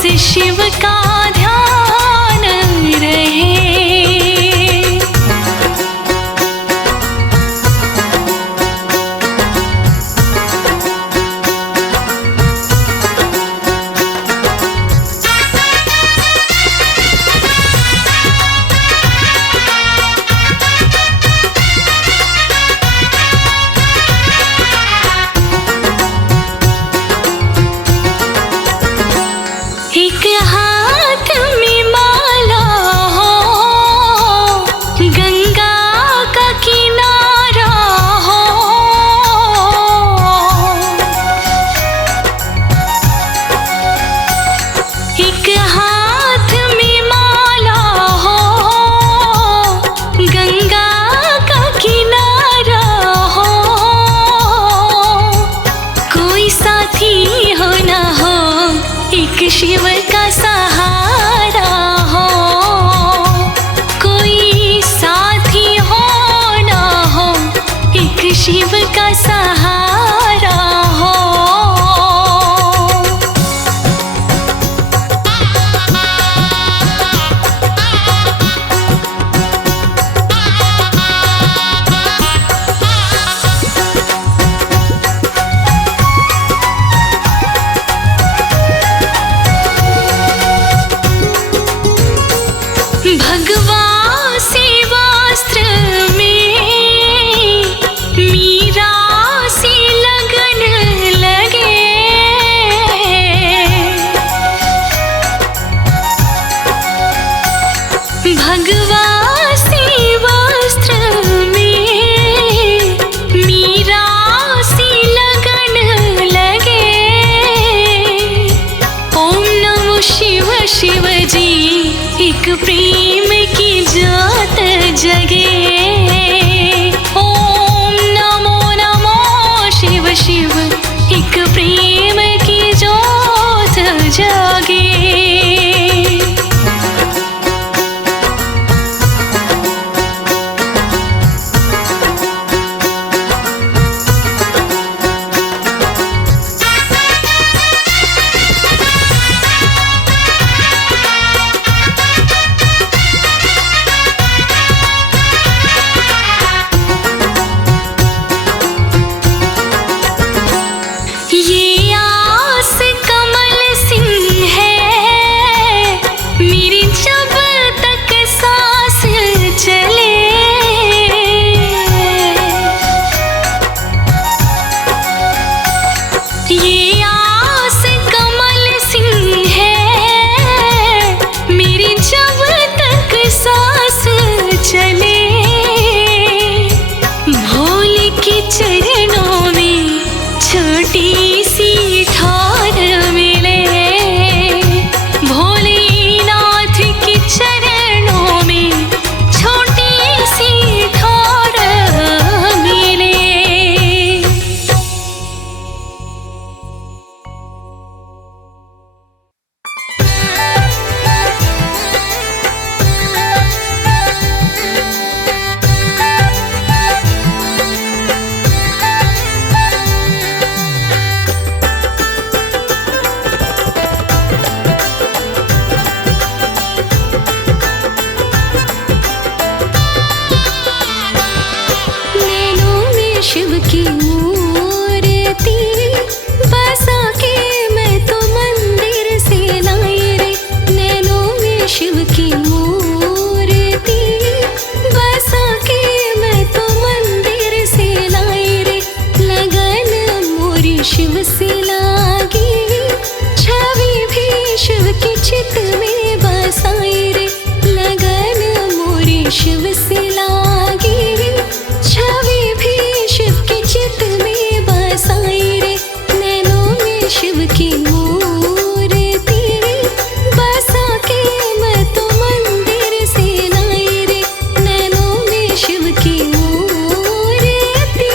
बस शिव का ध्यान रहे। एक हाथ में माला हो, गंगा का किनारा हो, एक हाथ में माला हो, गंगा का किनारा हो, कोई साथी हो ना हो, एक शिव का सहारा हो, कोई साथी हो ना हो, एक शिव का सहारा हो। भगवा सेवास्त्र में मीरा सी लगन लगे, भगवा सेवास्त्र में मीरा सी लगन लगे। ओम नमो शिव शिव जी एक प्रेम की ज्योत जगे। ओम नमो नमो शिव शिव एक प्रेम की ज्योत जगे। ये आस कमल सिंह है, मेरी जब तक सांस चले। ये आस कमल सिंह है, मेरी जब तक सांस चले। भोले के चरणों में छोटी सी ठार मिले, भोलेनाथ के चरणों में छोटी सी ठार मिले। नैनों में शिव की मूर्ति बसा के मैं तो मंदिर से लाई रे। नैनों में शिव की मूर्ति बसा के मैं तो मंदिर से लाई रे। लगन मोरी शिव से लागी, छवि भी शिव की चित में बसाई रे। लगन मोरी शिव से लागी, छवि भी शिव की चित में बसाई रे। नैनों में शिव की मूर्ति बसा के मैं तो मंदिर से लाई रे। नैनों में शिव की मूर्ति।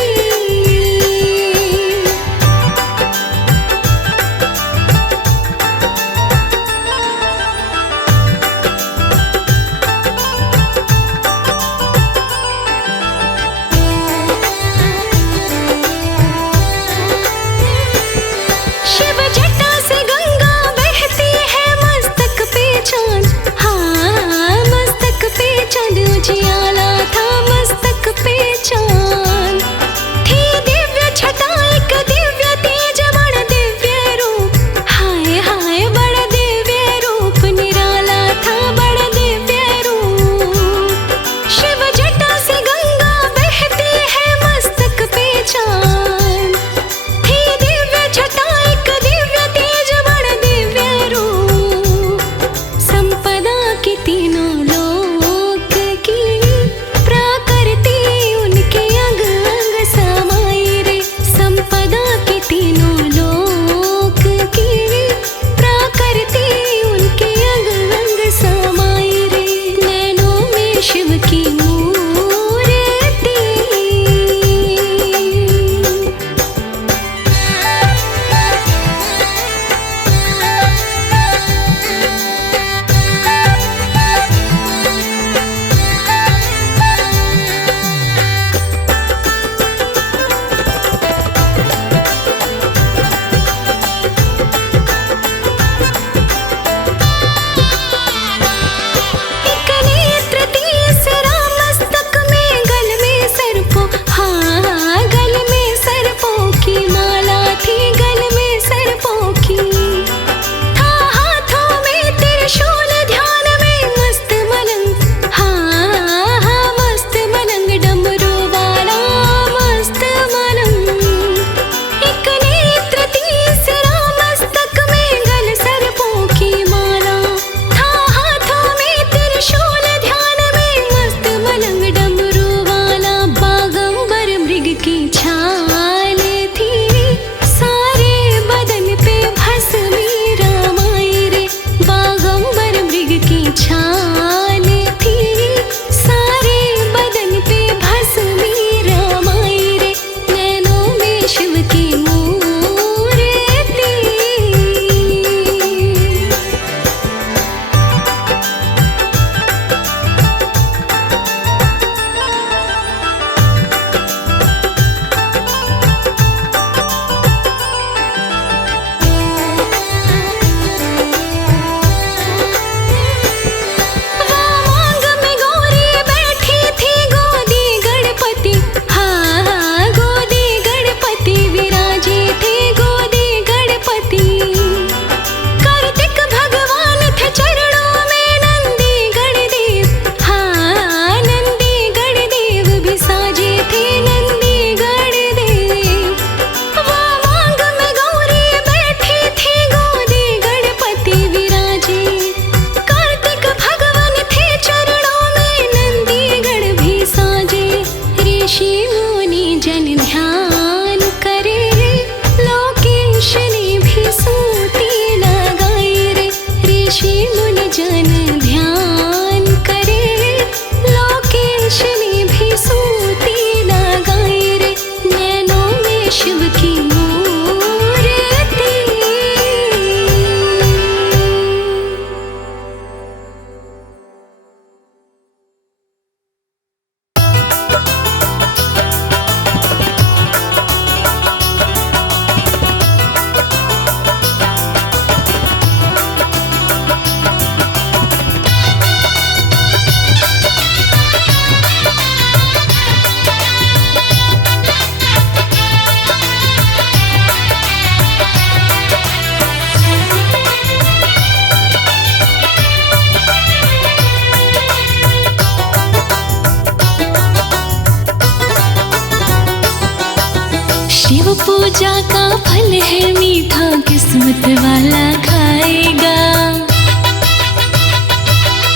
पूजा का फल है मीठा, किस्मत वाला खाएगा।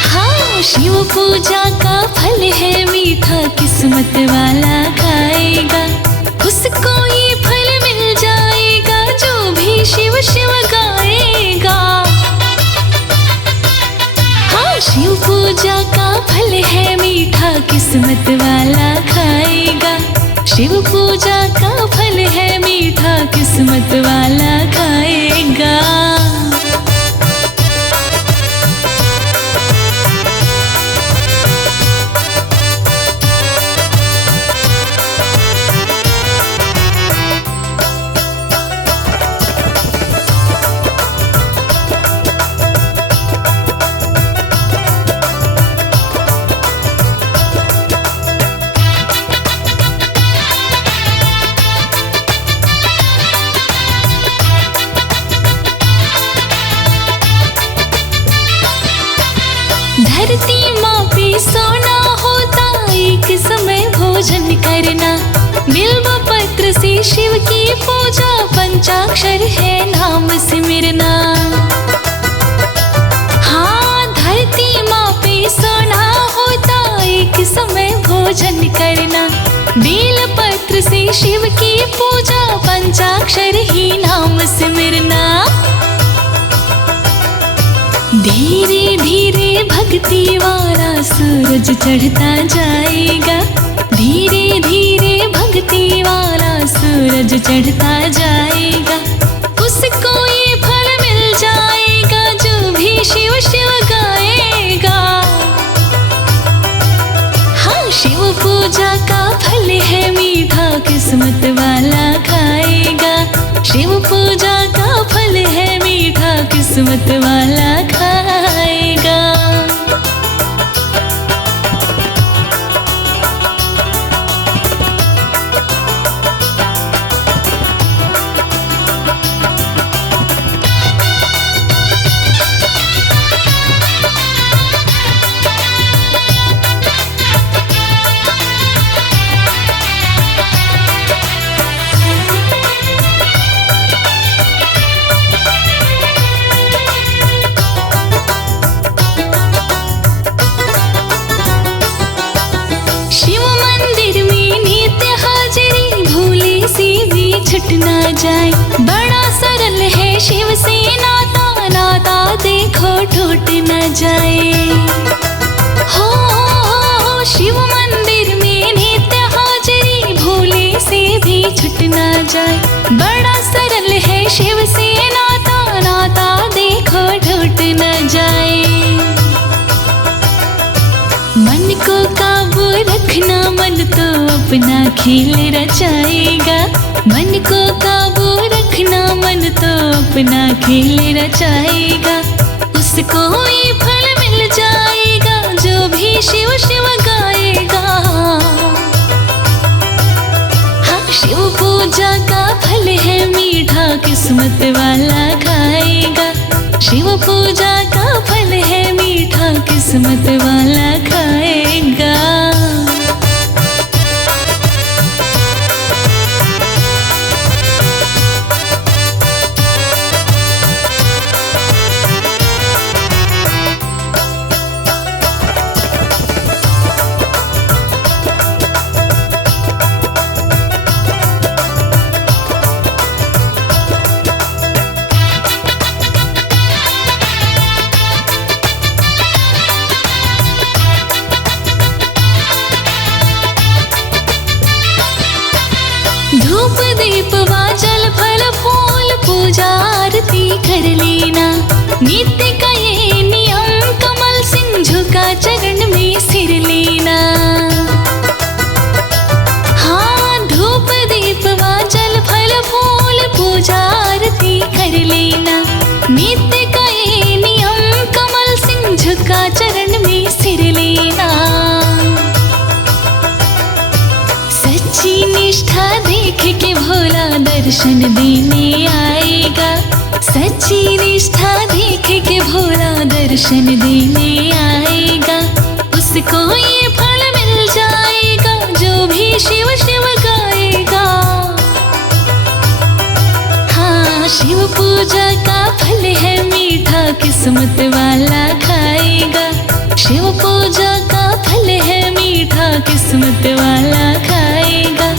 हाँ, शिव पूजा का फल है मीठा, किस्मत वाला खाएगा। उसको ये फल मिल जाएगा जो भी शिव शिव गाएगा। हाँ, शिव पूजा का फल है मीठा, किस्मत वाला खाएगा। शिव पूजा का फल है मीठा, किस्मत वाला खाएगा। धरती माँ पे सोना होता, एक समय भोजन करना। बिल्व पत्र से शिव की पूजा, पंचाक्षर है नाम सिमरना। हाँ, धरती माँ पे सोना होता, एक समय भोजन करना। बेल पत्र से शिव की पूजा, पंचाक्षर ही नाम सिमरना। धीरे धीरे भक्ति वाला सूरज चढ़ता जाएगा। धीरे धीरे भक्ति वाला सूरज चढ़ता जाएगा। उसको ये फल मिल जाएगा जो भी शिव शिव गाएगा। हाँ, शिव पूजा का फल है मीठा, किस्मत वाला खाएगा। शिव पूजा का फल है मीठा, किस्मत वाला खाएगा। छूट ना जाए, बड़ा सरल है शिव से नाता, नाता देखो टूट न जाए। हो शिव मंदिर में नित्य हाजिरी, भूले से भी छूट ना जाए। बड़ा सरल है शिव से नाता, नाता देखो टूट न जाए। मन को काबू रखना, मन तो अपना खेल रचाएगा। मन को काबू रखना, मन तो अपना खेल रचाएगा। उसको ये फल मिल जाएगा जो भी शिव शिव गाएगा। हाँ, शिव पूजा का फल है मीठा, किस्मत वाला खाएगा। शिव पूजा का फल है मीठा, किस्मत वाला खाएगा। धूप दीप वा जल फल फूल पूजा आरती कर लेना। नित्य का ये नियम कमल सिंह झुका चरण में सिर लेना। हाँ, धूप दीप वा जल फल फूल पूजा आरती कर लेना। नित्य का ये नियम कमल सिंह झुका चरण में सिर लेना। सच्ची निष्ठा देख के भोला दर्शन देने आएगा। सच्ची निष्ठा देख के भोला शिव पूजा का फल है मीठा, किस्मत वाला खाएगा। शिव पूजा का फल है मीठा, किस्मत वाला खाएगा।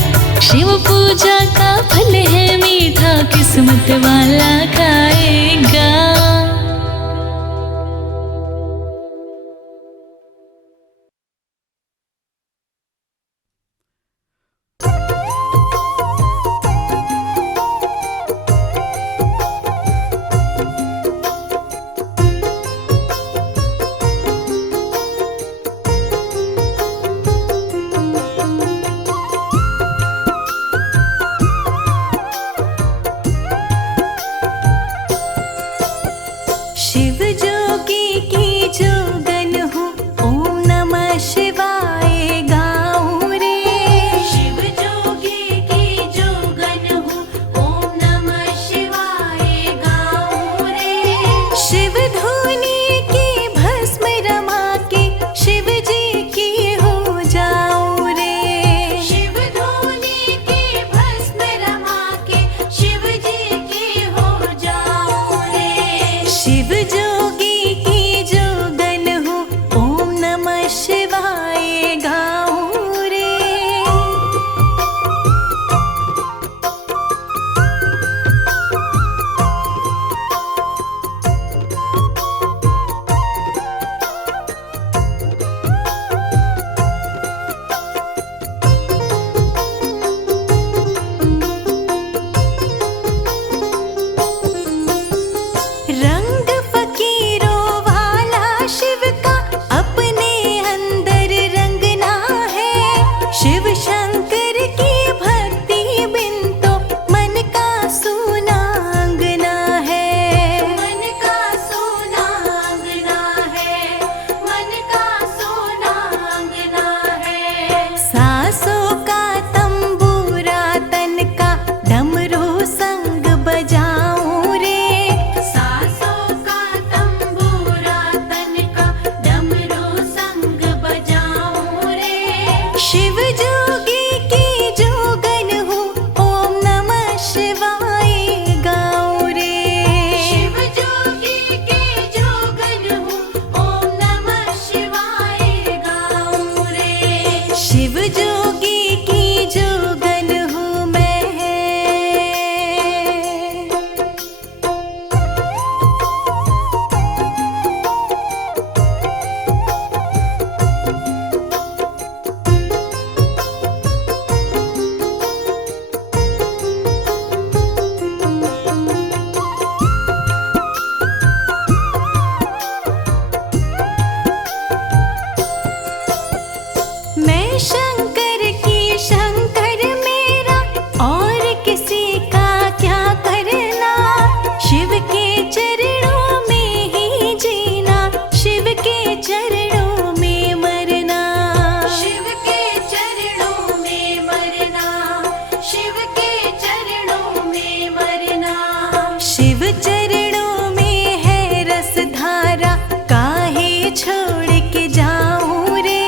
शिव पूजा का फल है मीठा, किस्मत वाला खाएगा। शिव जोगी की जोगन हूँ, ओम नमः शिवाय गाऊं रे। शिव जोगी की जोगन हूँ, ओम नमः शिवाय गाऊं रे। शिव धुनी की भस्म रमा के शिव जी की हो जाऊं रे। शिव धुनी की भस्म रमा के शिव जी की हो जाऊं रे। शिव जोगी की जोगन हूँ, ओम नमः शिवाय गाऊं रे। रंग फकीरों वाला शिव का अपने अंदर रंगना है। शिव शंकर की भक्ति बिन तो मन का सूना अंगना है। मन का सूना अंगना है। मन का सूना अंगना है। सांसों का तंबूरा तन का डमरू संग बजाऊं रे। सांसों का तंबूरा तन का डमरू संग बजाऊं रे। शिव जोगी की जोगन हूँ, ओम नमः शिवाय गाऊं रे। शिव जोगी की जोगन हूँ, ओम नमः शिवाय गाऊं रे। शिव जोगी की जोगन हूँ मैं। मैं शंकर की शंकर मेरा, और किसी का क्या करना। शिव के चरणों में ही जीना, शिव के चरणों में मरना। शिव के चरणों में मरना। शिव के चरणों में मरना। शिव चरणों में है रस धारा, काहे छोड़ के जाऊं रे।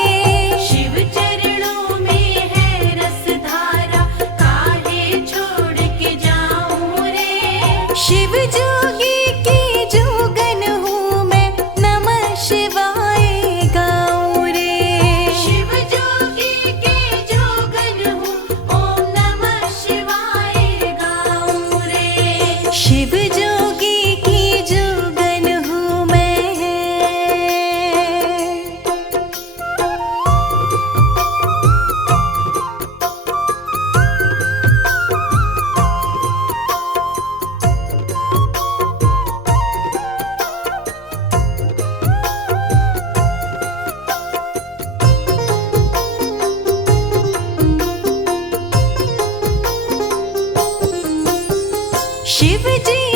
शिव चरणों में है रस धारा, काहे छोड़ के जाऊं रे। शिव जोगी की जोगन हूँ मैं, नमः शिवाय गाऊं रे। शिव जोगी की जोगन हूँ, ओम नमः शिवाय गाऊं रे। शिव जोगी की जोगन हूँ मैं।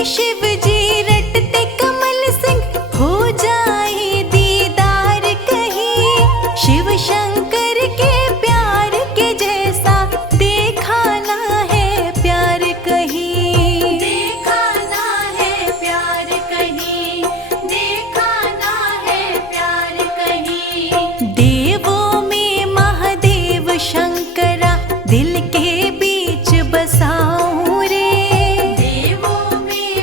शिव जी रटते कमल सिंह, हो जाए दीदार कहीं। शिव शंकर के प्यार के जैसा देखा ना है प्यार कहीं। देखा ना है प्यार कहीं। देखा ना है प्यार कहीं। देवों में महादेव शंकरा, दिल के बीच बसाऊं रे। देवों में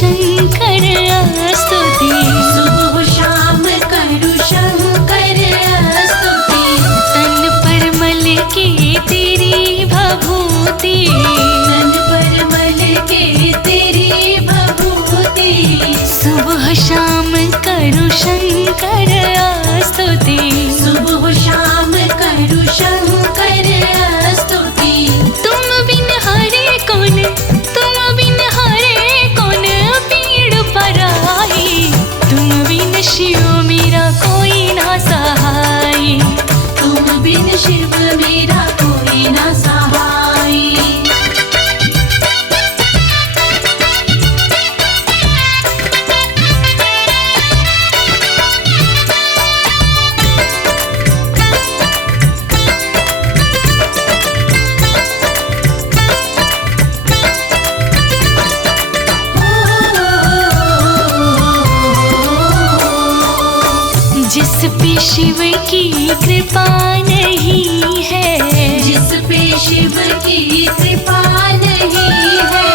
शंकर स्तुति। सुबह शाम करूं शंकर स्तुति। तन पर मल के तेरी भभूति। तन पर मल के तेरी भभूति। सुबह शाम करूं शंकर स्तुति। सुबह शाम करूं शंकर स्तुति। तुम बिन हरे कौन, तुम बिन हरे कौन पीड़ पराई। तुम बिन शिव मेरा कोई ना सहाय। तुम बिन शिव मेरा कोई ना सहाय। जिस पे शिव की कृपा नहीं है, जिस पे शिव की कृपा नहीं है,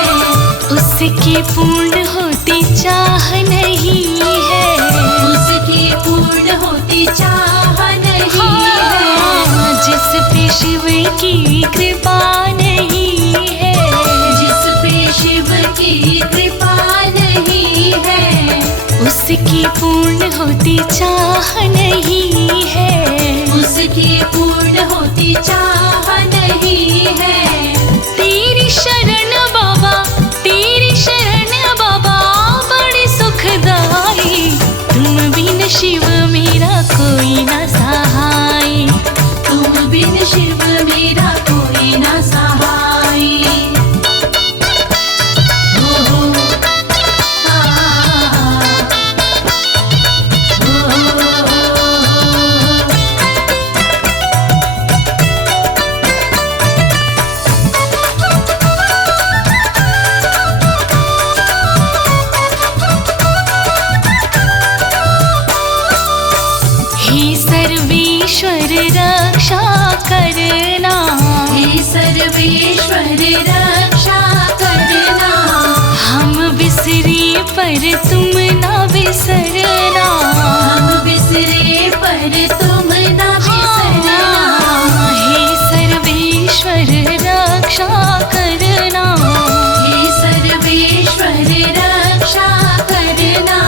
उसकी पूर्ण होती चाह नहीं है। उसकी पूर्ण होती चाह नहीं है। जिस पे शिव की कृपा नहीं है, जिस पे शिव की कृपा नहीं है, उसकी पूर्ण होती चाह नहीं है। उसकी पूर्ण होती चाह नहीं है। तेरी शरण बाबा, तेरी शरण बाबा बड़ी सुखदाई। तुम बिन शिव मेरा कोई ना सहाय। तुम बिन शिव मेरा कोई ना सहाय। ओ हे सर्वेश्वर रक्षा करना। हे सर्वेश्वर रक्षा करना। हम बिसरे पर तुम ना बिसरना। हम बिसरे पर तुम ना बिसरना। हे सर्वेश्वर रक्षा करना। हे सर्वेश्वर रक्षा करना।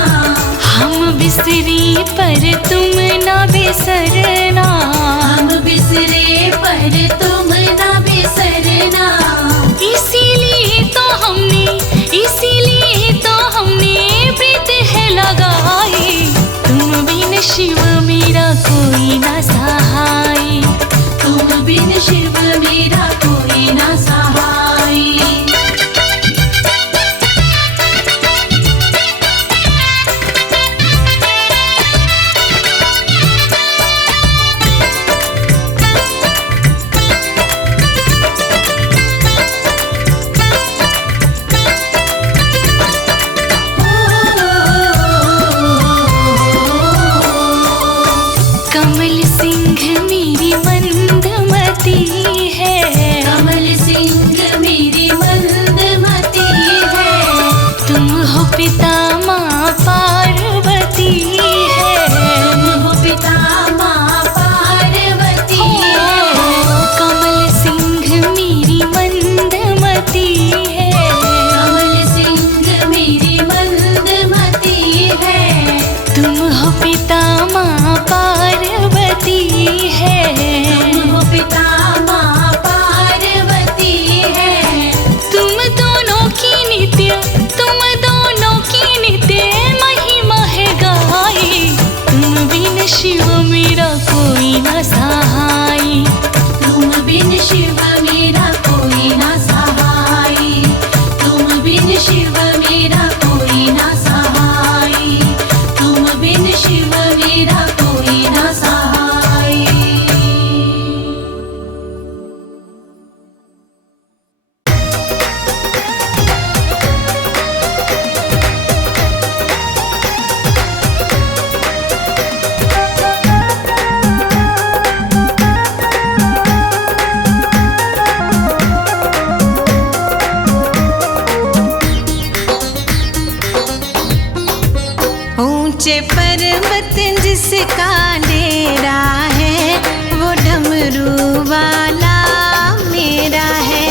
हम बिसरे पर तुम ना बिसरना। हम बिसरे पर तुम ना बिसरना। इसीलिए तो हमने, इसीलिए तो हमने प्रीत है लगाई। तुम बिन शिव मेरा कोई ना सहाय। तुम बिन शिव मेरा कोई ना सहाय। ऊंचे पर्वत जिसका डेरा है वो डमरू वाला मेरा है।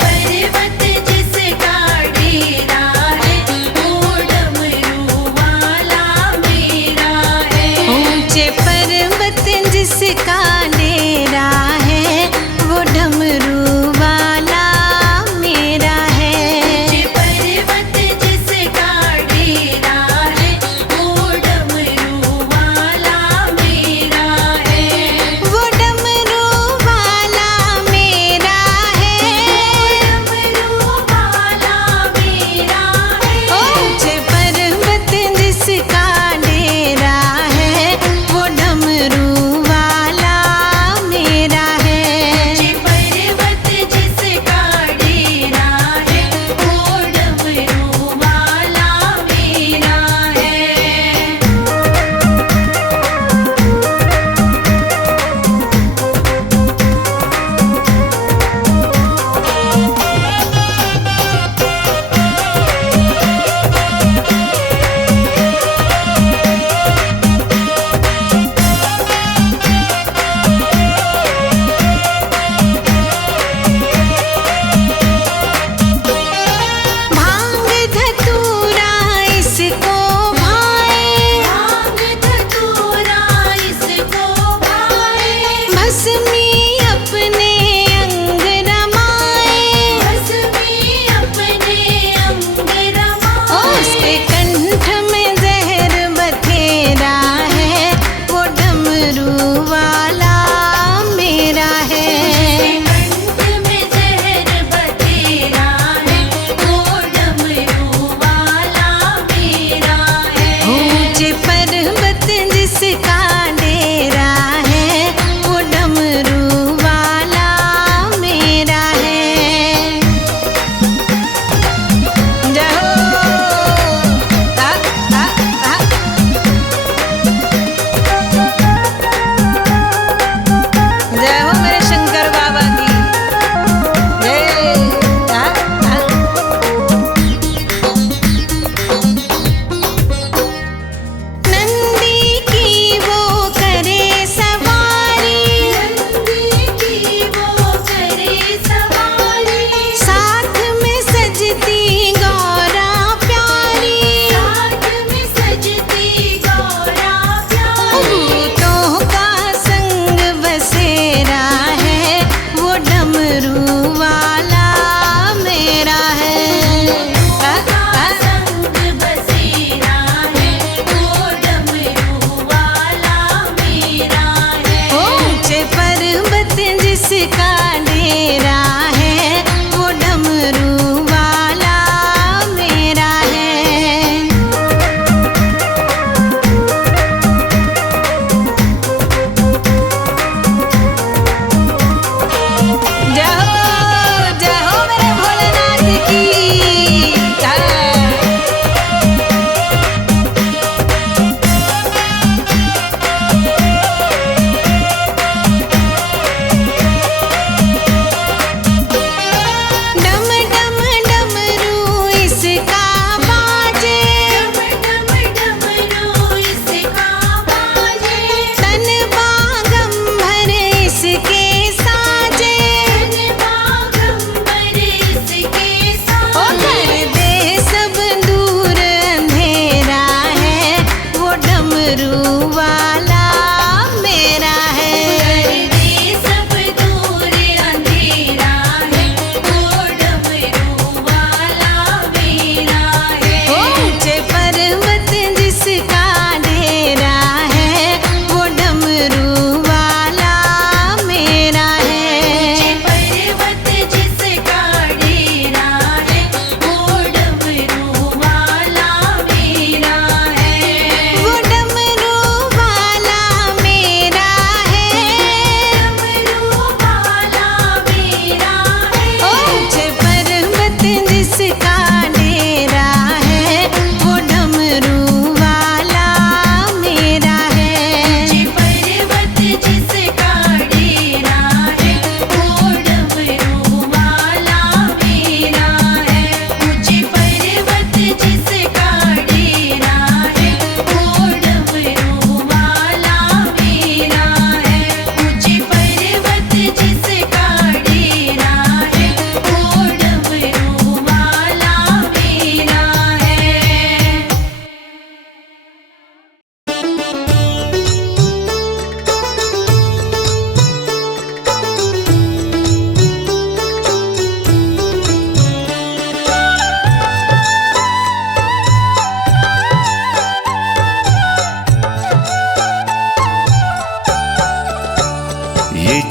पर्वत जिसका डेरा है वो डमरू वाला मेरा है। ऊंचे पर्वत जिसका डेरा है वो डमरू वाला मेरा है। पर्वत जिसका डेरा है वो डमरू वाला मेरा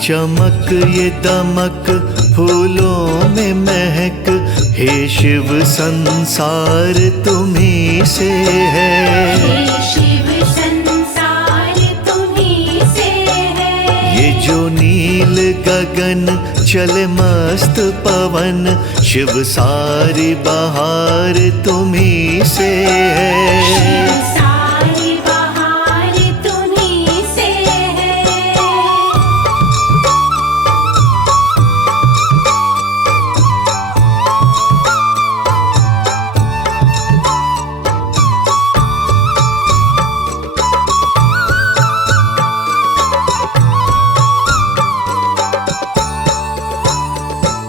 चमक ये दमक फूलों में महक, हे शिव संसार तुम्ही से है। हे शिव संसार तुम्ही से है। ये जो नील गगन चले मस्त पवन, शिव सारी बहार तुम्ही से है। सारी बहार तुम्ही से है।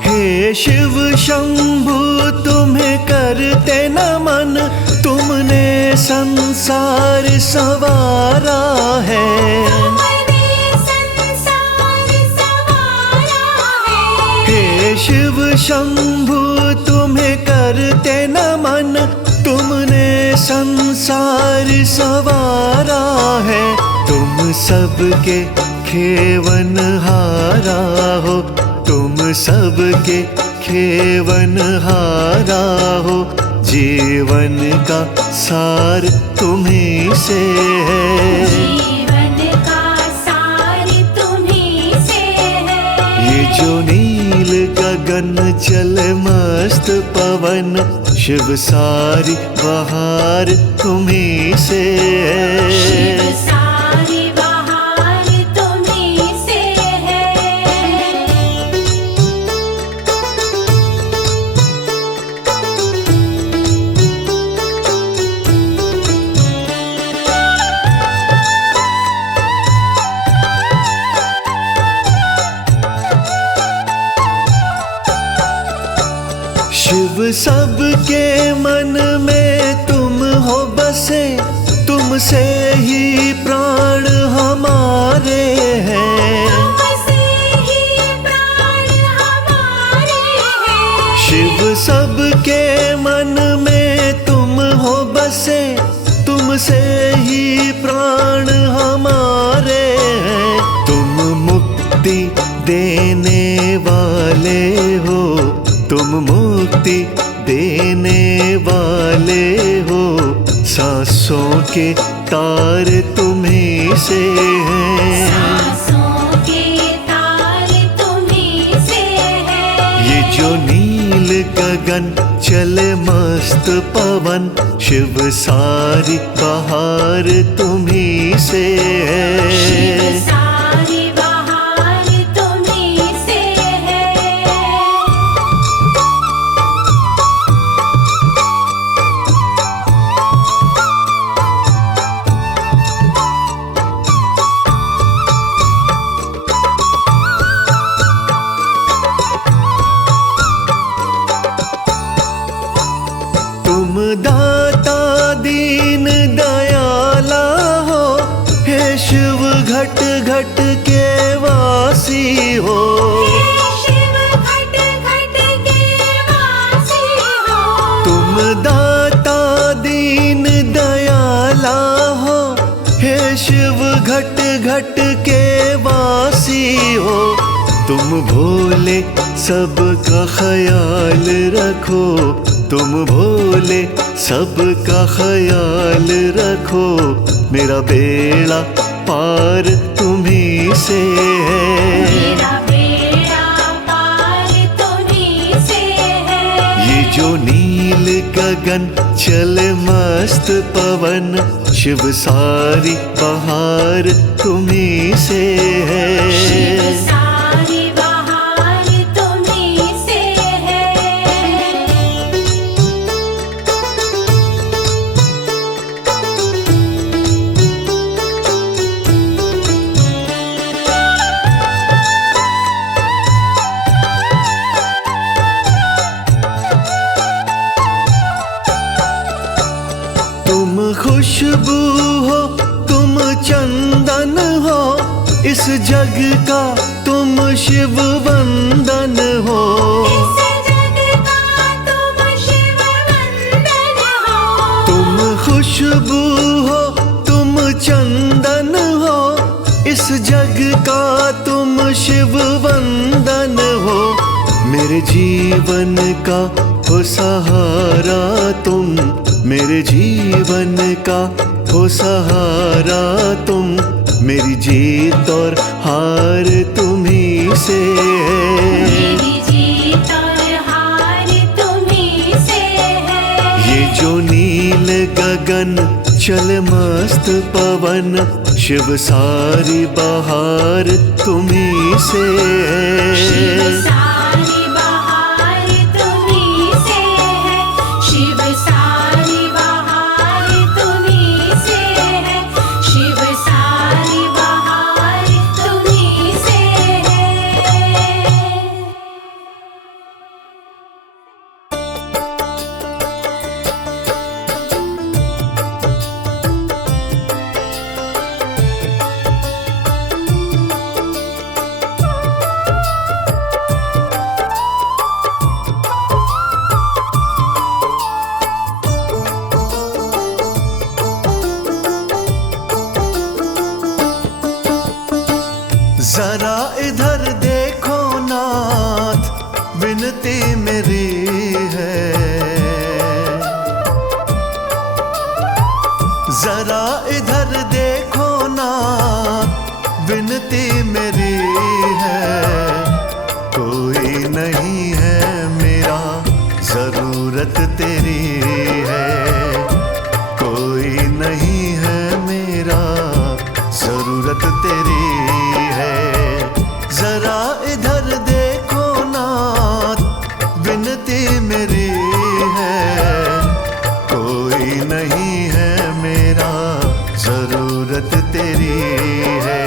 हे शिव शंभु तुम्हें करते नमन, तुमने संसार संवारा है। तुमने संसार संवारा है। हे शिव शंभु तुम्हें करते नमन, तुमने संसार संवारा है। तुम सबके खेवन हारा हो, तुम सबके खेवन हारा हो। जीवन का सार तुम्ही से है। जीवन का सार तुम्ही से है। ये जो नील गगन चले मस्त पवन, शिव सारी बहार तुम्ही से शिव है। सारी बहार तुम्ही से है। शिव सबके मन में तुम हो बसे, तुमसे ही प्राण हमारे हैं। तुमसे ही प्राण हमारे हैं। शिव सबके मन में तुम हो बसे, तुमसे ही प्राण हमारे हैं। तुम मुक्ति देने वाले हो, तुम मुक्ति देने वाले हो। सांसों के तार तुम्ही से हैं। सांसों के तार तुम्ही से है। ये जो नील गगन चले मस्त पवन, शिव सारी बहार तुम्ही से शिव है। सारी बहार तुम्ही से है। तुम दाता दीन दयाला हो, हे शिव घट घट के वासी हो। हे शिव घट घट के वासी हो। तुम दाता दीन दयाला हो, हे शिव घट घट के वासी हो। तुम भोले सबका ख्याल रखो, तुम भोले सबका ख्याल रखो। मेरा बेड़ा पार तुम्ही से है। मेरा बेड़ा पार तुम्ही से है। ये जो नील गगन चले मस्त पवन, शिव सारी बहार तुम्ही से शिव है। सारी बहार तुम्ही से है। तुम खुशबू हो, तुम चंदन हो, इस जग का तुम शिव वंदन हो। इस जग का तुम शिव वंदन हो। तुम खुशबू हो, तुम चंदन हो, इस जग का तुम शिव मेरे जीवन का हो सहारा तुम, मेरे जीवन का हो सहारा तुम, मेरी जीत और हार तुम्ही से है। मेरी जीत और हार तुम्ही से है। ये जो नील गगन चल मस्त पवन, शिव सारी बहार तुम्ही से शिव है। सारी बहार तुम्ही से है। शिव सारी बहार तुम्ही से है। शिव सारी बहार तुम्ही से है। जरा इधर देखो नाथ, विनती मेरी है। जरा इधर देखो नाथ, विनती मेरी है। कोई नहीं है मेरा, जरूरत तेरी है। कोई नहीं है मेरा, जरूरत तेरी है। जरा इधर देखो नाथ, विनती मेरी है। कोई नहीं है मेरा, जरूरत तेरी है।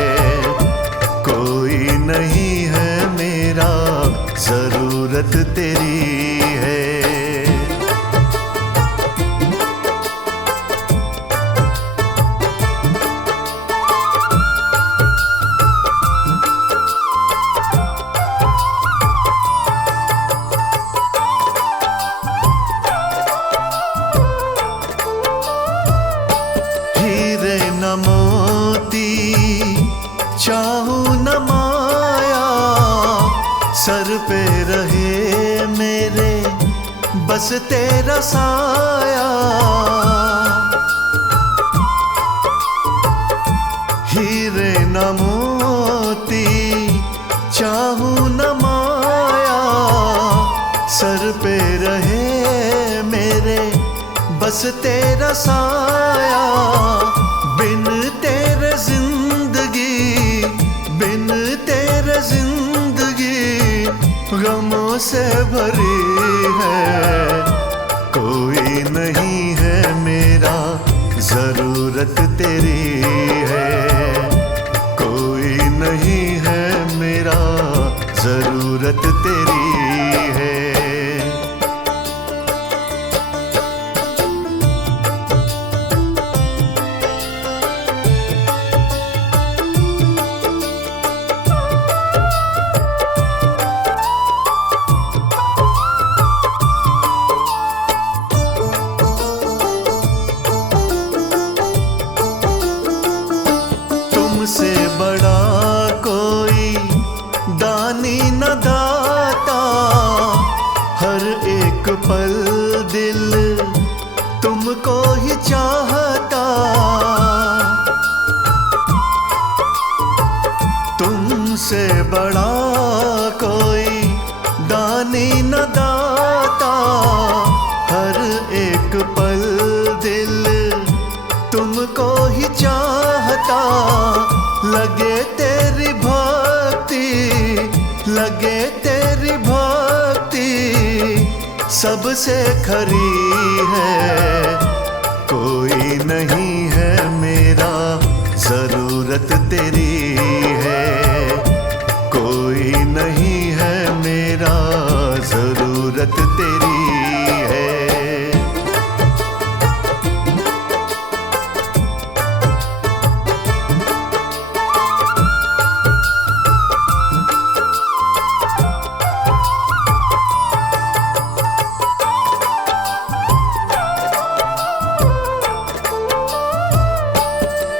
कोई नहीं है मेरा, जरूरत तेरी है। हीरे न मोती चाहूं न माया, सर पे रहे मेरे बस तेरा साया। हीरे न मोती चाहूं न माया, सर पे रहे मेरे बस तेरा साया। बिन तेरे जिंदगी, बिन तेरे जिंदगी गमों से भरी है। कोई नहीं है मेरा, जरूरत तेरी है। कोई नहीं है मेरा, जरूरत तेरी है। तुमसे बड़ा कोई दानी न दाता, हर एक पल दिल तुमको ही चाहता। तुमसे बड़ा कोई दानी न दाता, हर एक पल दिल तुमको ही चाहता। लगे तेरी भक्ति, लगे तेरी भक्ति सबसे खरी है। कोई नहीं है मेरा, जरूरत तेरी है। कोई नहीं है मेरा, जरूरत तेरी है।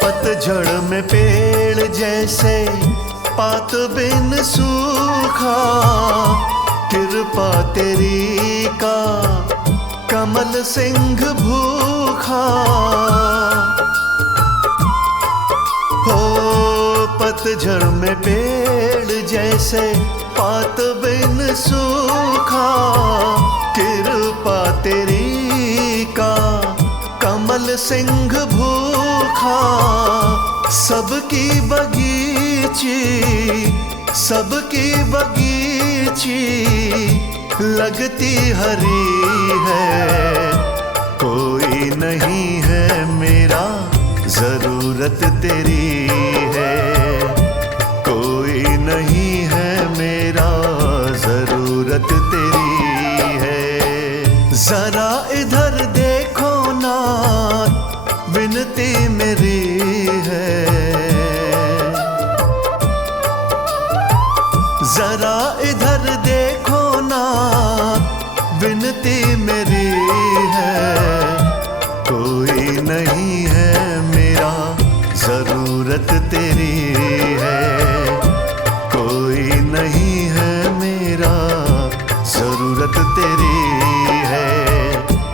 पतझड़ में पेड़ जैसे पात बिन सूखा, कृपा तेरी का कमल सिंह भूखा हो। पतझड़ में पेड़ जैसे पात बिन सूखा, कृपा तेरी का कमल सिंह भूखा। सबकी बगीची लगती हरी है। कोई नहीं है मेरा, जरूरत तेरी है। कोई नहीं है मेरा, जरूरत तेरी है। जरा इधर देखो ना, विनती मेरी है। जरा इधर देखो ना, विनती मेरी है। कोई नहीं है मेरा, जरूरत तेरी है। कोई नहीं है मेरा, जरूरत तेरी है।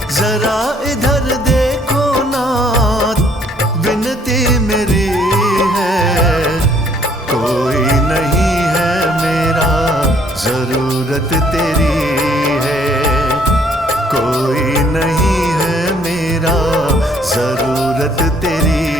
जरा इधर देखो ना, विनती मेरी है। कोई नहीं है मेरा, जरूरत तेरी है। कोई नहीं है मेरा, जरूरत तेरी